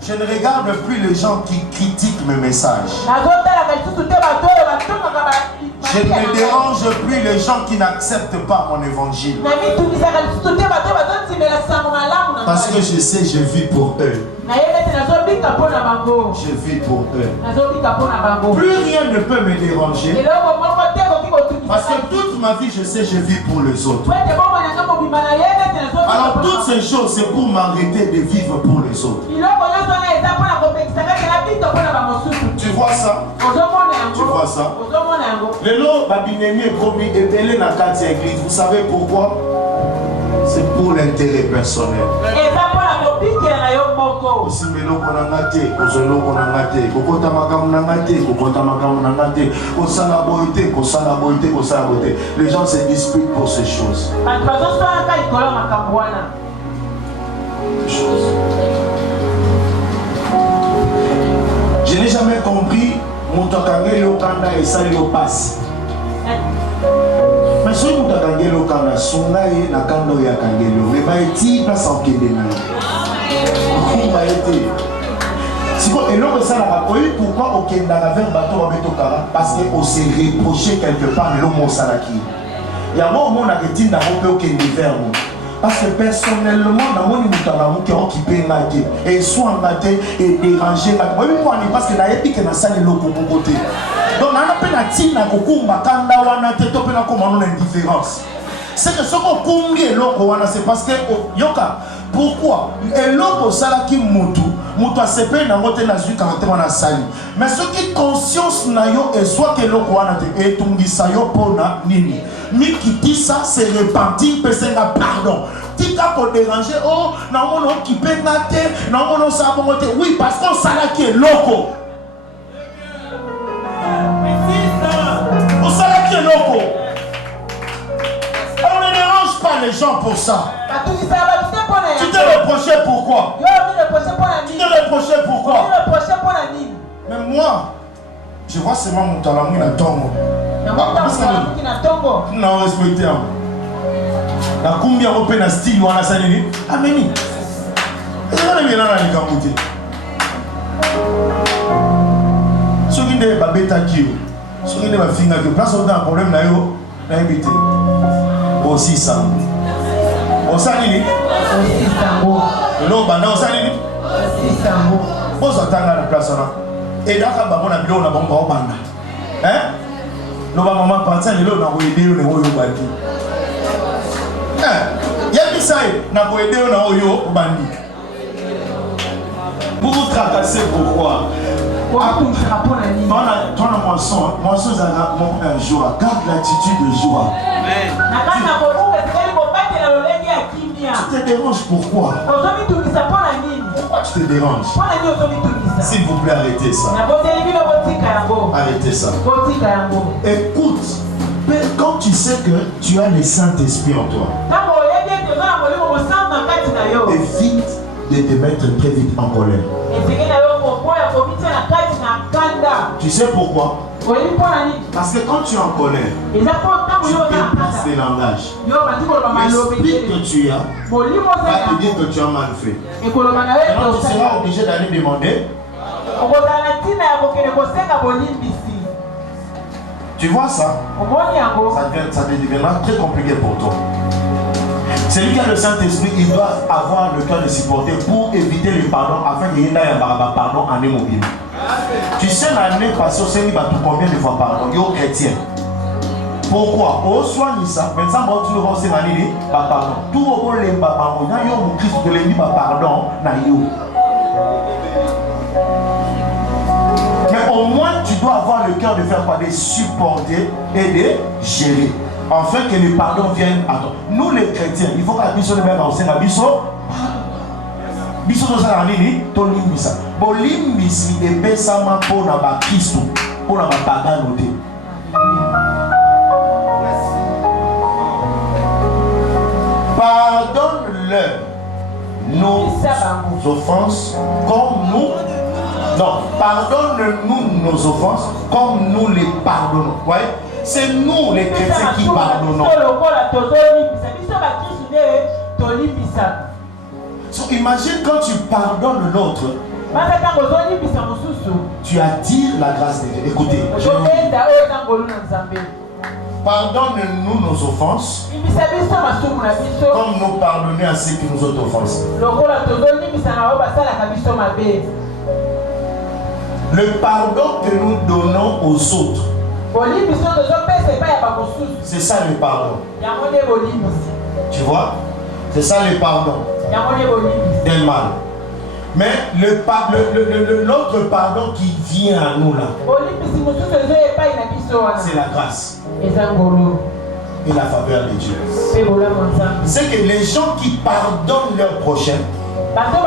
Je ne regarde plus les gens qui critiquent mes messages. Je ne me dérange plus les gens qui n'acceptent pas mon évangile. Parce que je sais, je vis pour eux. Je vis pour eux. Plus rien ne peut me déranger. Parce que toute ma vie, je sais, je vis pour les autres. Alors toutes ces choses, c'est pour m'arrêter de vivre pour les autres. Tu vois ça? Tu vois ça? Lelo babinemi ekomi ebele na kati ya église. Vous savez pourquoi? C'est pour l'intérêt personnel. Osimelo konangate, ozelo konangate, kokota makamu nangate, kokota makamu nangate, kosala boyte, kosala boyte, kosala boyte. Les gens se disputent pour ces choses. Je n'ai jamais compris Moutokangeli Okanda et Sali Opas. Mais si Moutokangeli Okanda, Sungaye Nakando Yakangelo, mais Baïti passe en Kédena. Et l'homme ça n'a pas connu pourquoi au Kenda avait un bateau à Betokara parce qu'on s'est reproché quelque part de l'homme au Salaki. Il y a un moment où on a été dans le Kenda. Parce que personnellement, dans mon image, qui est occupé et soit engagé et dérangé. Parce que d'ailleurs, il y a une salle de côté. Donc, on a peine à dire qu'on a une indifférence. C'est que ce qu'on combien c'est parce que yoka. Pourquoi? Et l'homme salaki mutu a sepé na moté na zui caractère na sali. Mais ce qui conscience na yo et soit que l'homme wana te et tungisa yo pona nini. Mi qui ça c'est repentir pesenga pardon. Tika pour déranger oh na mono qui penate na mono sa bongote oui parce qu'on salaki est loco. On salaki est loco. On ne dérange pas les gens pour ça. Tu t'es reproché pourquoi? Tu t'es reproché pourquoi? Mais moi, je vois seulement mon talent qui n'a tongo. Non, respectez. La combien on peut style ou on a salé? Ah, mais ni. On est bien là, les camoutés. Ceux qui ne pas bêta qui ceux qui ne pas finir que place on a un problème là, yo, n'a évité. Aussi ça. On s'allie. Non, bah non, s'allie. On s'attend à la place là. Et là, quand on a mis on a bon banda. Hein? Non, maman, partir, il est là, on aider, on est bandi. Il y a qui ça, on aider, on est bandi. Vous vous tracassez pourquoi? Toi, la moisson, c'est un joie. Garde l'attitude de joie. Tu te déranges pourquoi? Pourquoi tu te déranges? S'il vous plaît, arrêtez ça. Arrêtez ça. Écoute, quand tu sais que tu as le Saint-Esprit en toi, évite de te mettre très vite en colère. Tu sais pourquoi? Parce que quand tu es en colère, tu dépasses tes langages. L'esprit que tu as va te dire que tu as mal fait. Alors tu seras obligé d'aller demander. Tu vois ça? Ça deviendra très compliqué pour toi. Celui qui a le Saint-Esprit, il doit avoir le cœur de supporter pour éviter le pardon afin qu'il y ait un pardon en immobile. Tu sais l'année passée, il va tout combien de fois pardon? Yo chrétien. Pourquoi? Au soir ni ça, mais ça va toujours c'est l'année pardon. Tout au monde les pardon. Il y a un Christ de l'église pardon na yo. Mais au moins tu dois avoir le cœur de faire quoi? De supporter et de gérer. Afin que le pardon vienne à toi. Nous les chrétiens, il faut qu'à biso le même enseigne à biso. Biso to ça nini to limbisa. Bo limbisi e pesama pour na ba Christ, pour na ba pagano te. Pardonne-leur nos offenses comme nous. Non, pardonne-nous nos offenses comme nous les pardonnons. Voyez? C'est nous les chrétiens qui pardonnons. So, imagine quand tu pardonnes l'autre, tu attires la grâce de Dieu. Écoutez, pardonne-nous nos offenses comme nous pardonnons à ceux qui nous ont offensés. Le pardon que nous donnons aux autres, c'est ça le pardon. Tu vois? C'est ça le pardon d'un mal. Mais l'autre pardon qui vient à nous là, c'est la grâce et la faveur de Dieu. C'est que les gens qui pardonnent leur prochain attirent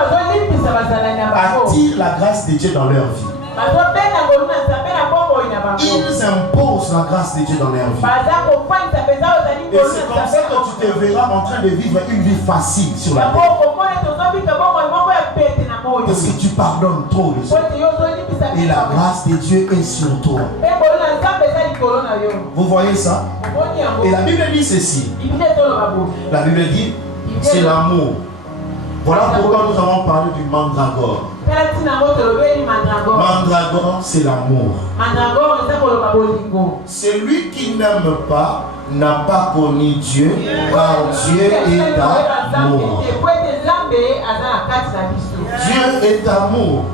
la grâce de Dieu dans leur vie. Ils imposent la grâce de Dieu dans leur vie. Et c'est comme ça que tu te verras en train de vivre une vie facile sur la terre. Parce que tu pardonnes trop les autres. Et la grâce de Dieu est sur toi. Vous voyez ça? Et la Bible dit ceci. La Bible dit, c'est l'amour. Voilà pourquoi nous avons parlé du mandragore. Mandragore, c'est l'amour. Celui qui n'aime pas n'a pas connu Dieu, car Dieu est amour. Dieu est amour.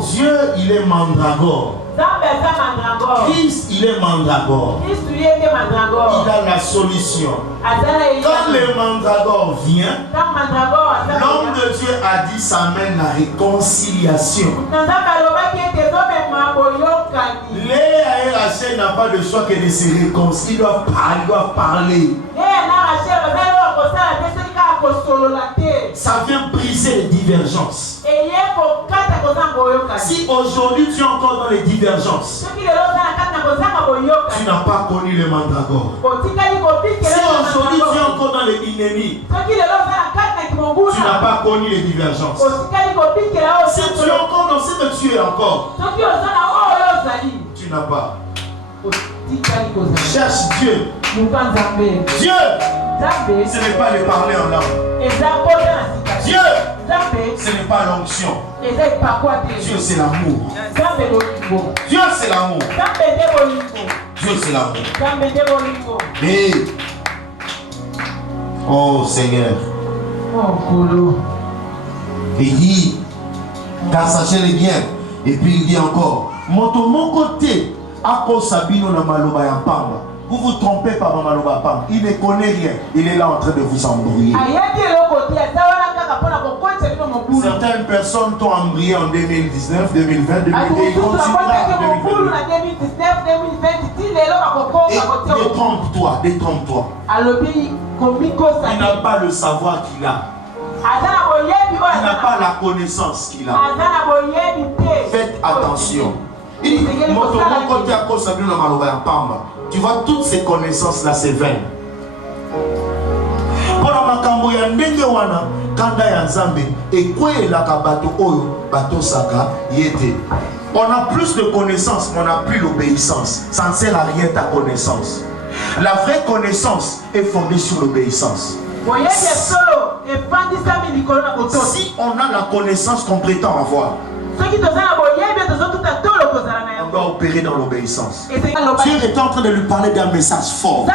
Dieu, il est mandragore. Christ, il est mandragore. Il a la solution. Quand le mandragore vient, l'homme de Dieu a dit ça mène la réconciliation. Léa et Rachel n'ont pas de choix que de se réconcilier. Ils doivent parler. Ça vient briser les divergences. Si aujourd'hui tu es encore dans les divergences, tu n'as pas connu le mandragore. Si aujourd'hui tu es encore dans les ennemis, tu n'as pas connu les divergences. Si tu es encore dans ce que tu es encore, tu n'as pas. Cherche Dieu. Dieu, ce n'est pas le parler en langue. Dieu, ce n'est pas l'onction. Dieu, c'est l'amour. Dieu, c'est l'amour. Dieu, c'est l'amour. Et oh Seigneur. Et il dit, car sachez-le bien. Et puis il dit encore, mon côté, Ako Sabino na maloba ya pamba. Vous vous trompez par Maloba Pam. Il ne connaît rien. Il est là en train de vous embrouiller. Certaines personnes t'ont embrouillé en 2019, 2020, 2021. Ils continueront en 2022. Détrompe-toi, détrompe-toi. Il n'a pas le savoir qu'il a. Il n'a pas la connaissance qu'il a. Faites attention. Il dit, tu vois, toutes ces connaissances-là, c'est vain. On a plus de connaissances, mais on n'a plus l'obéissance. Ça ne sert à rien ta connaissance. La vraie connaissance est fondée sur l'obéissance. Si on a la connaissance qu'on prétend avoir, on doit opérer dans l'obéissance. Dieu est en train de lui parler d'un message fort.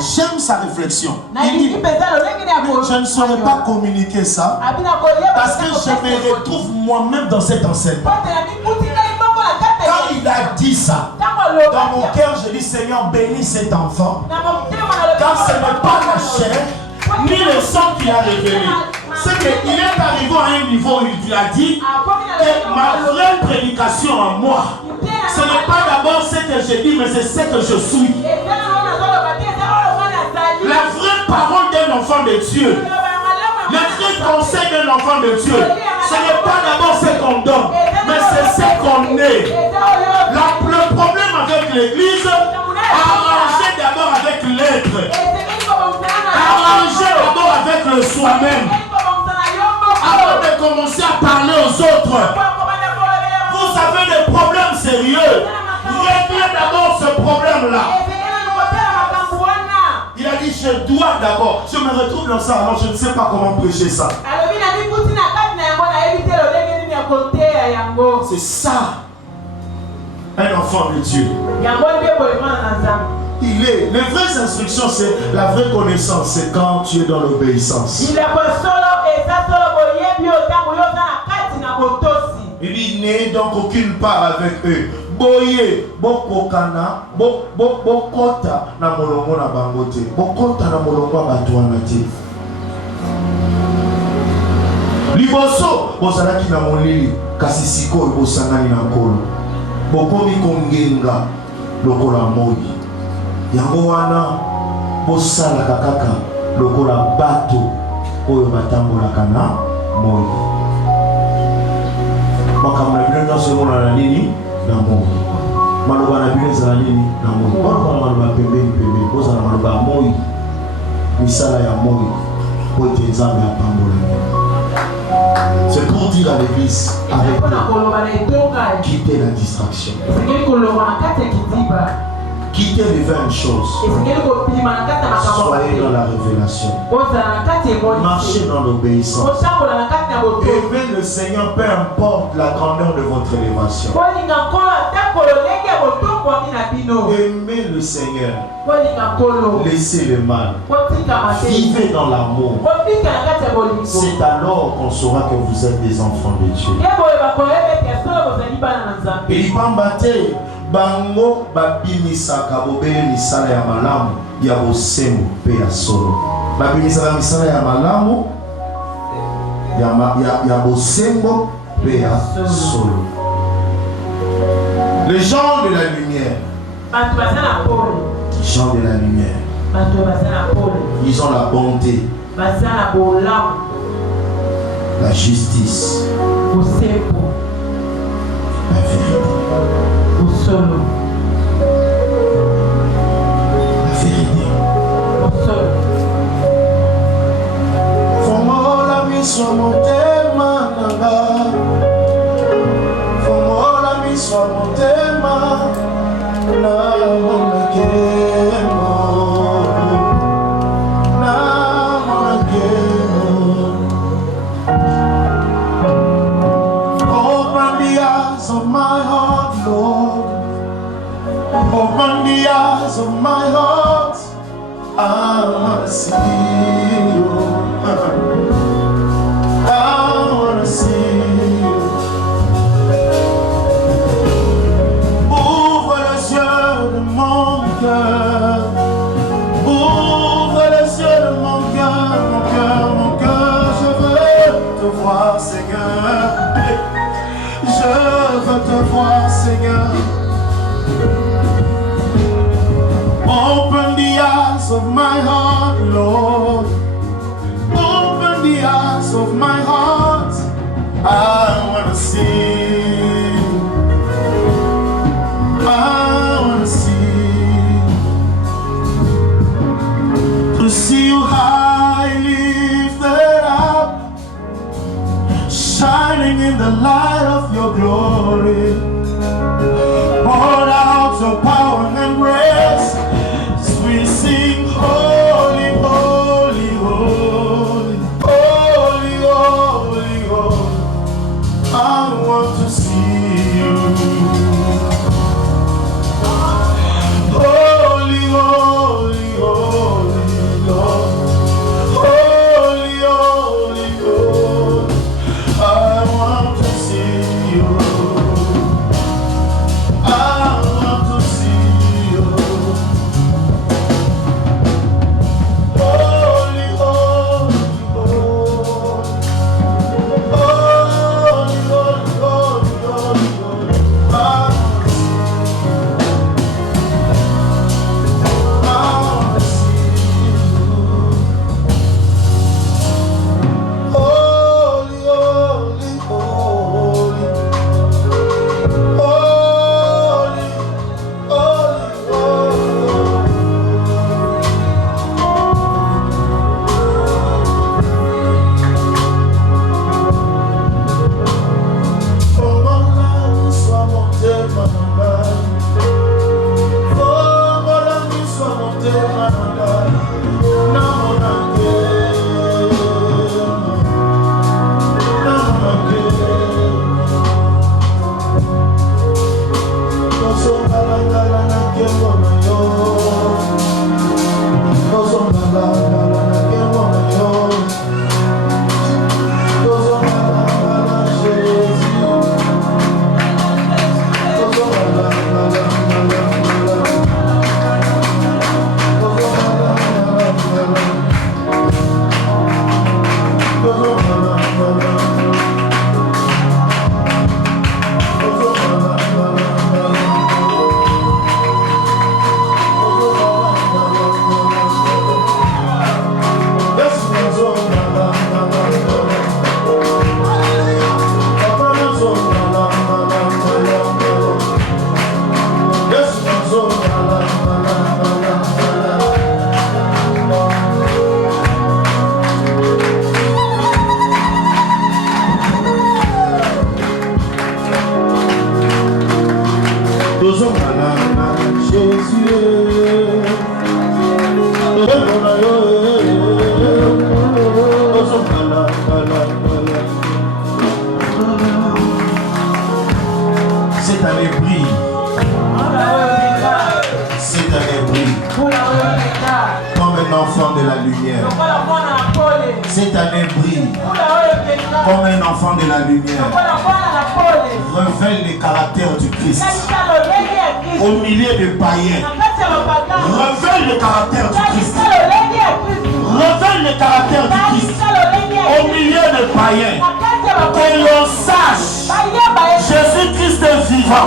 J'aime sa réflexion. Il dit, je ne saurais pas communiquer ça parce que je me retrouve moi-même dans cet enseignement. Quand il a dit ça, dans mon cœur, je dis, Seigneur, bénis cet enfant. Car ce n'est pas la chair ni le sang qui a révélé. C'est qu'il est arrivé à un niveau où il a dit que ma vraie prédication en moi, ce n'est pas d'abord ce que je dis, mais c'est ce que je suis. La vraie parole d'un enfant de Dieu, le vrai conseil d'un enfant de Dieu, ce n'est pas d'abord ce qu'on donne, mais c'est ce qu'on est. Le problème avec l'église, arranger d'abord avec l'être. Arranger d'abord avec le soi-même. Avant de commencer à parler aux autres. Vous avez des problèmes sérieux. Réglez d'abord ce problème-là. Il a dit, je dois d'abord. Je me retrouve dans ça, alors je ne sais pas comment prêcher ça. C'est ça, un enfant de Dieu. Il est. Les vraies instructions, c'est la vraie connaissance. C'est quand tu es dans l'obéissance. Il dit, n'est donc aucune part avec eux. Boye, bokokana, bokota na molongo na bangote. Bokota na molongo batuana te. Liboso, bozalaki na molili, kasi sikoyo bosangani na nkolo. Bokomi kongenga lokola moi. Yango wana bosalaka kaka lokola bato oyo batambolaka na moi. Makambo na bino nyonso emona na nini na moi. Maloba na bino ezala nini na moi. Mpona maloba pembeni pembeni kozala maloba ya moi, misala ya moi po ete nzambe apambola. C'est pour dire à l'église, quittez la distraction. Quittez les vaines choses. Soyez dans la révélation. Marchez dans l'obéissance. Aimez le Seigneur, peu importe la grandeur de votre élévation. Aimez le Seigneur. Laissez le mal. Vivez dans l'amour. C'est alors qu'on saura que vous êtes des enfants de Dieu. Et bango babimisaka bobele misala ya malamu ya bosembo pe ya solo. Babimisaka misala ya malamu ya bosembo pe ya solo. Les gens de la lumière, les gens de la lumière, ils ont la bonté, la justice, la vérité. La vérité. Faut la vie soit montée mananga. Faut la vie soit montée mananga. Open the eyes of my heart, Lord. Open the eyes of my heart. I want to see you. I want to see you. cœur. Ouvre les yeux de mon cœur, mon cœur, mon cœur. Je veux te voir, Seigneur. Je veux te voir, Seigneur. Open the eyes of my heart, Lord. Open the eyes of my heart. I want to see. I want to see. To see you high lifted up, shining in the light of your glory. Pour out your power and grace. We sing holy, holy, holy, holy, holy, holy. I want to see you. Holy, holy, holy, Lord. Holy, holy, Lord. I want to see you. I want to see you. Holy, holy, holy. Holy, holy, holy, holy, holy. I want to see you. Holy, holy, holy. Holy, holy, holy. Comment l'ami soit monté, manamba. Comment l'ami soit monté, manamba. Cette année brille. Cette année brille. Comme un enfant de la lumière. Cette année brille. Comme un enfant de la lumière. Révèle le caractère du Christ. Au milieu des païens. Révèle le caractère du Christ. Révèle le caractère du Christ. Au milieu des païens. Que l'on sache. Jésus-Christ est vivant.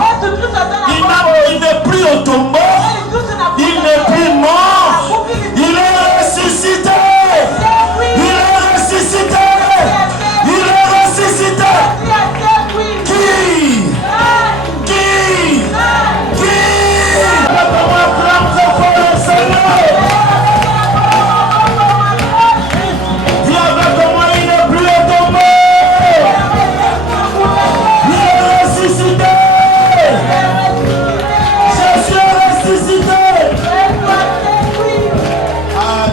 Il n'est plus au tombeau. Il n'est plus mort. Il est ressuscité. Il est ressuscité. Il est ressuscité. Qui? Viens avec moi, il n'est plus au tombeau. Il est ressuscité. Jésus est ressuscité.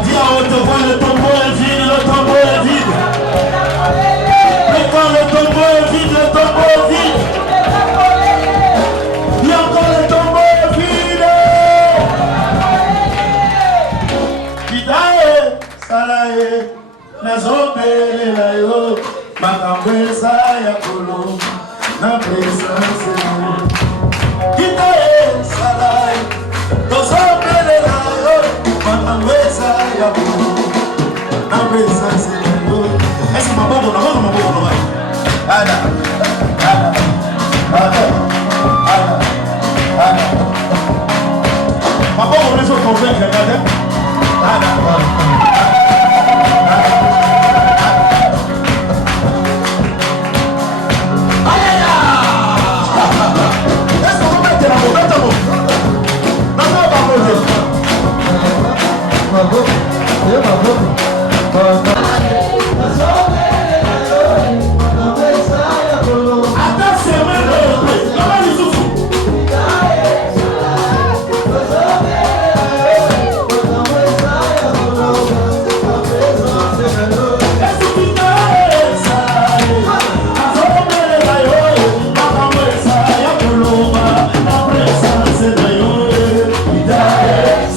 Dis à haute voix, le tombeau est vide, le tombeau est vide. Mais quand le tombeau est vide, le tombeau est vide. Il y a encore le tombeau est vide. Kitae, salae, nazopele la yo, makambwesa ya kolo, na presence. Kitae, salae, nazopele Est-ce que ma bonne on a ma bonne Ada. Ma bonne on est sur ton frère, regardez.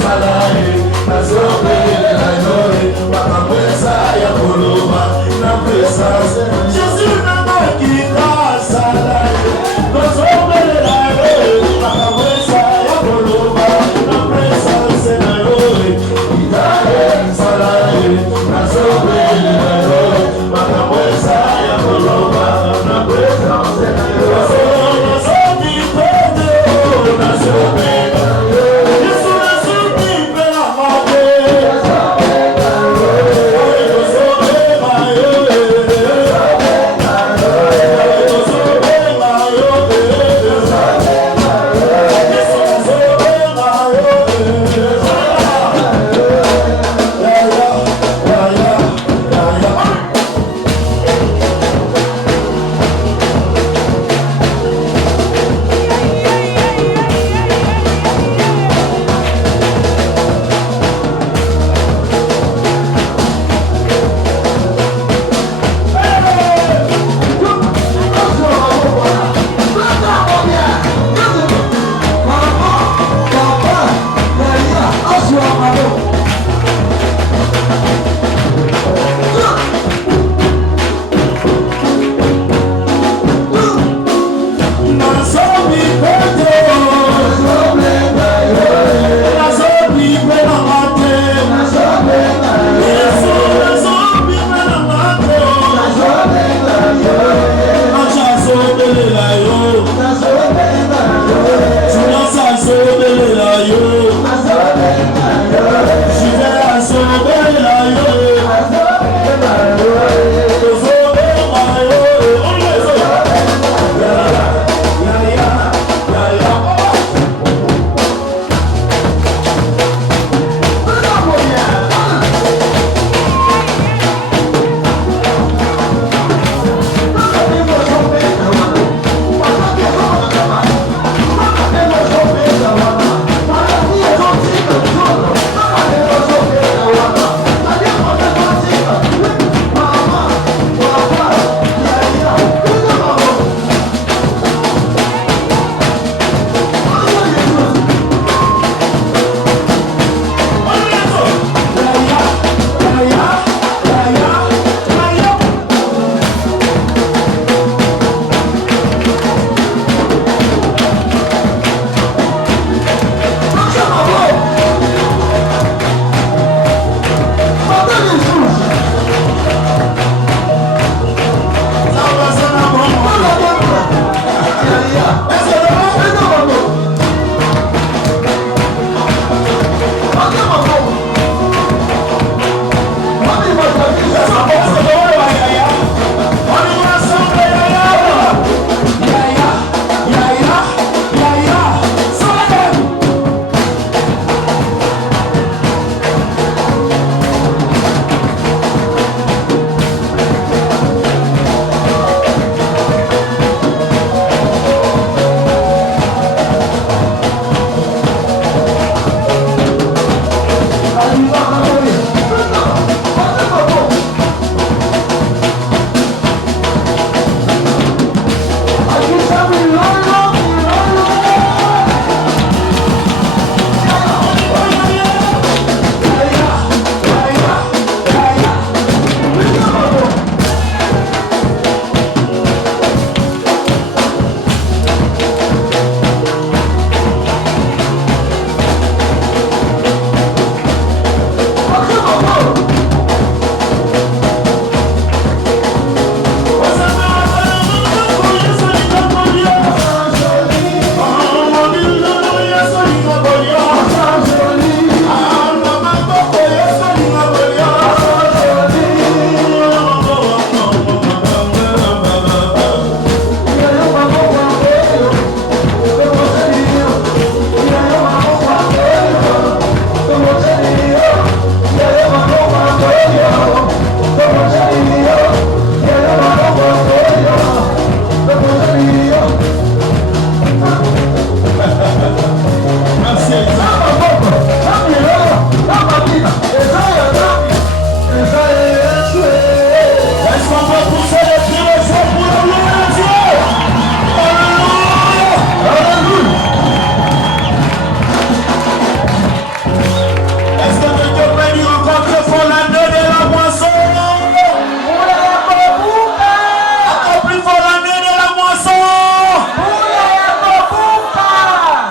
Salai,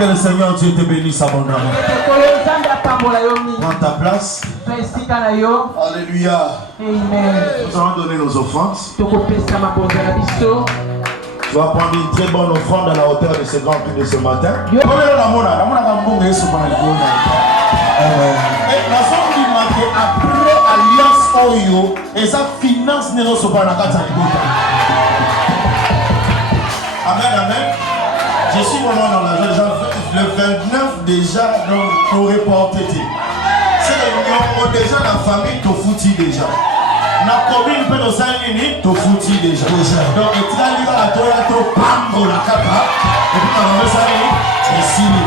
Que le Seigneur Dieu te bénisse abondamment. Prends ta place. Alléluia. Amen. Nous allons donner nos offrandes. Tu vas prendre une très bonne offrande à la hauteur de ce grand prix de ce matin. Après alliance Oyo, et sa finance ne reçoit pas la carte. Amen, amen. Je suis vraiment dans la joie. Le 29 déjà, donc, pour reporter. C'est le déjà la famille, te fouti déjà. La commune peut nous aller, te fouti déjà. Donc, il y a la toile, trop pam, la cata. Et puis, on va s'aller, c'est signé.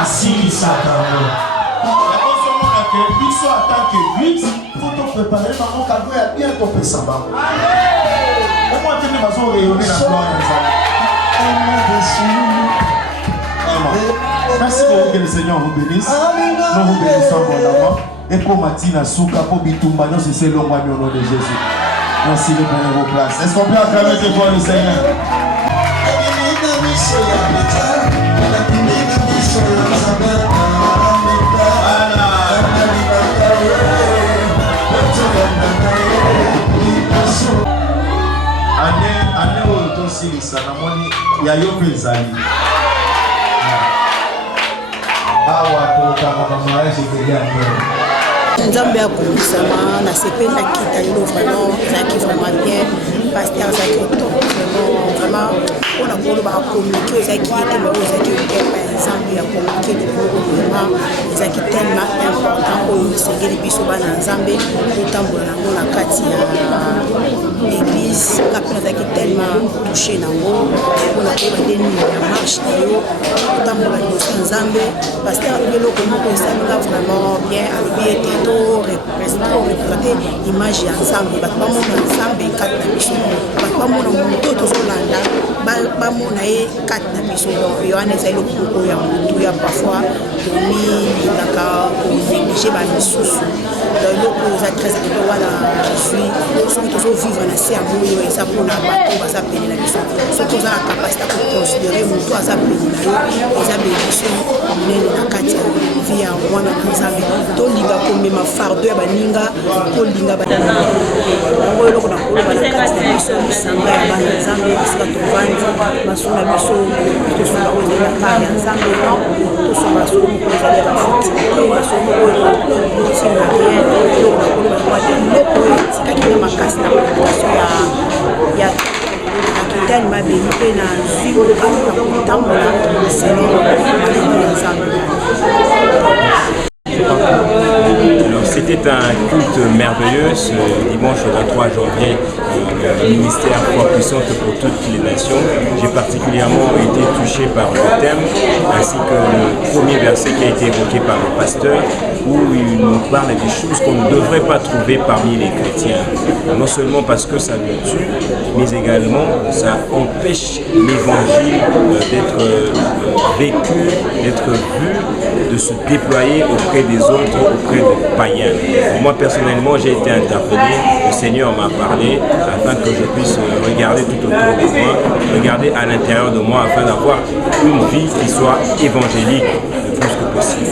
Assis ça en tant que but, il faut te préparer dans mon cadeau et bien topé ça. Au moins, tu ne vas pas rayonner la gloire. Merci beaucoup que le Seigneur vous bénisse. Nous vous bénissons abondamment. Et pour Matina Souka, pour Bitumba, nous c'est le mois au nom de Jésus. Merci de prendre vos places. Est-ce qu'on peut acclamer de toi le Seigneur? Année où on s'il ça n'a moni ya yo pezali. Awa pour ta maman j'ai payé un peu. Nzambe akomisama na sependa kita lelo vraiment zaki vraiment bien pasteur zaki vraiment on a voulu communiquer zaki était mais zaki bien Nzambe ya communiquer vraiment zaki tellement important au sengeli biso bana Nzambe utambola nango na kati ya l'église kapena zaki tellement touché nango on a pas deni ya marche yo utambola biso Nzambe pasteur lelo ko moko esanga vraiment bien alibi représenter l'image ensemble bamona ensemble kati na biso bamona moto tozolanda bamona ye kati na biso donc yohane ezali lokoko ya motu ya parfois tomilingaka konéglige bamisusu donc eloko eza très important wana jesui soki tozovivre na se ya moyo eza mpona bato baza pene na biso soki oza na capacité ya koconsidere motu aza pene na yo eza bénédiction monene na kati ya vie ya mwana na nzambe tolinga komema fardo ya baninga kolinga yango eloko na koloba na kati na biso lisanga ya bana nzambe esika tovandi masolo na biso tosonga oyo ezali ya kare ya nzambe tosonga masolo moko ezali ya bafuti masolo moko otinga rien eloko na koloba kwate eloko oyo etikaki na makasi na prédication ya kitani mabeli mpe na zwi okaka na kotambola selon malenge ya nzambe. Alors c'était un culte merveilleux ce dimanche 23 janvier, le ministère Foi Puissante pour toutes les nations. J'ai particulièrement été touché par le thème ainsi que le premier verset qui a été évoqué par le pasteur où il nous parle des choses qu'on ne devrait pas trouver parmi les chrétiens. Non seulement parce que ça nous tue, mais également ça empêche l'évangile d'être vécu, d'être vu, de se déployer auprès des autres, auprès des païens. Moi personnellement j'ai été interpellé, le Seigneur m'a parlé afin que je puisse regarder tout autour de moi, regarder à l'intérieur de moi afin d'avoir une vie qui soit évangélique le plus que possible.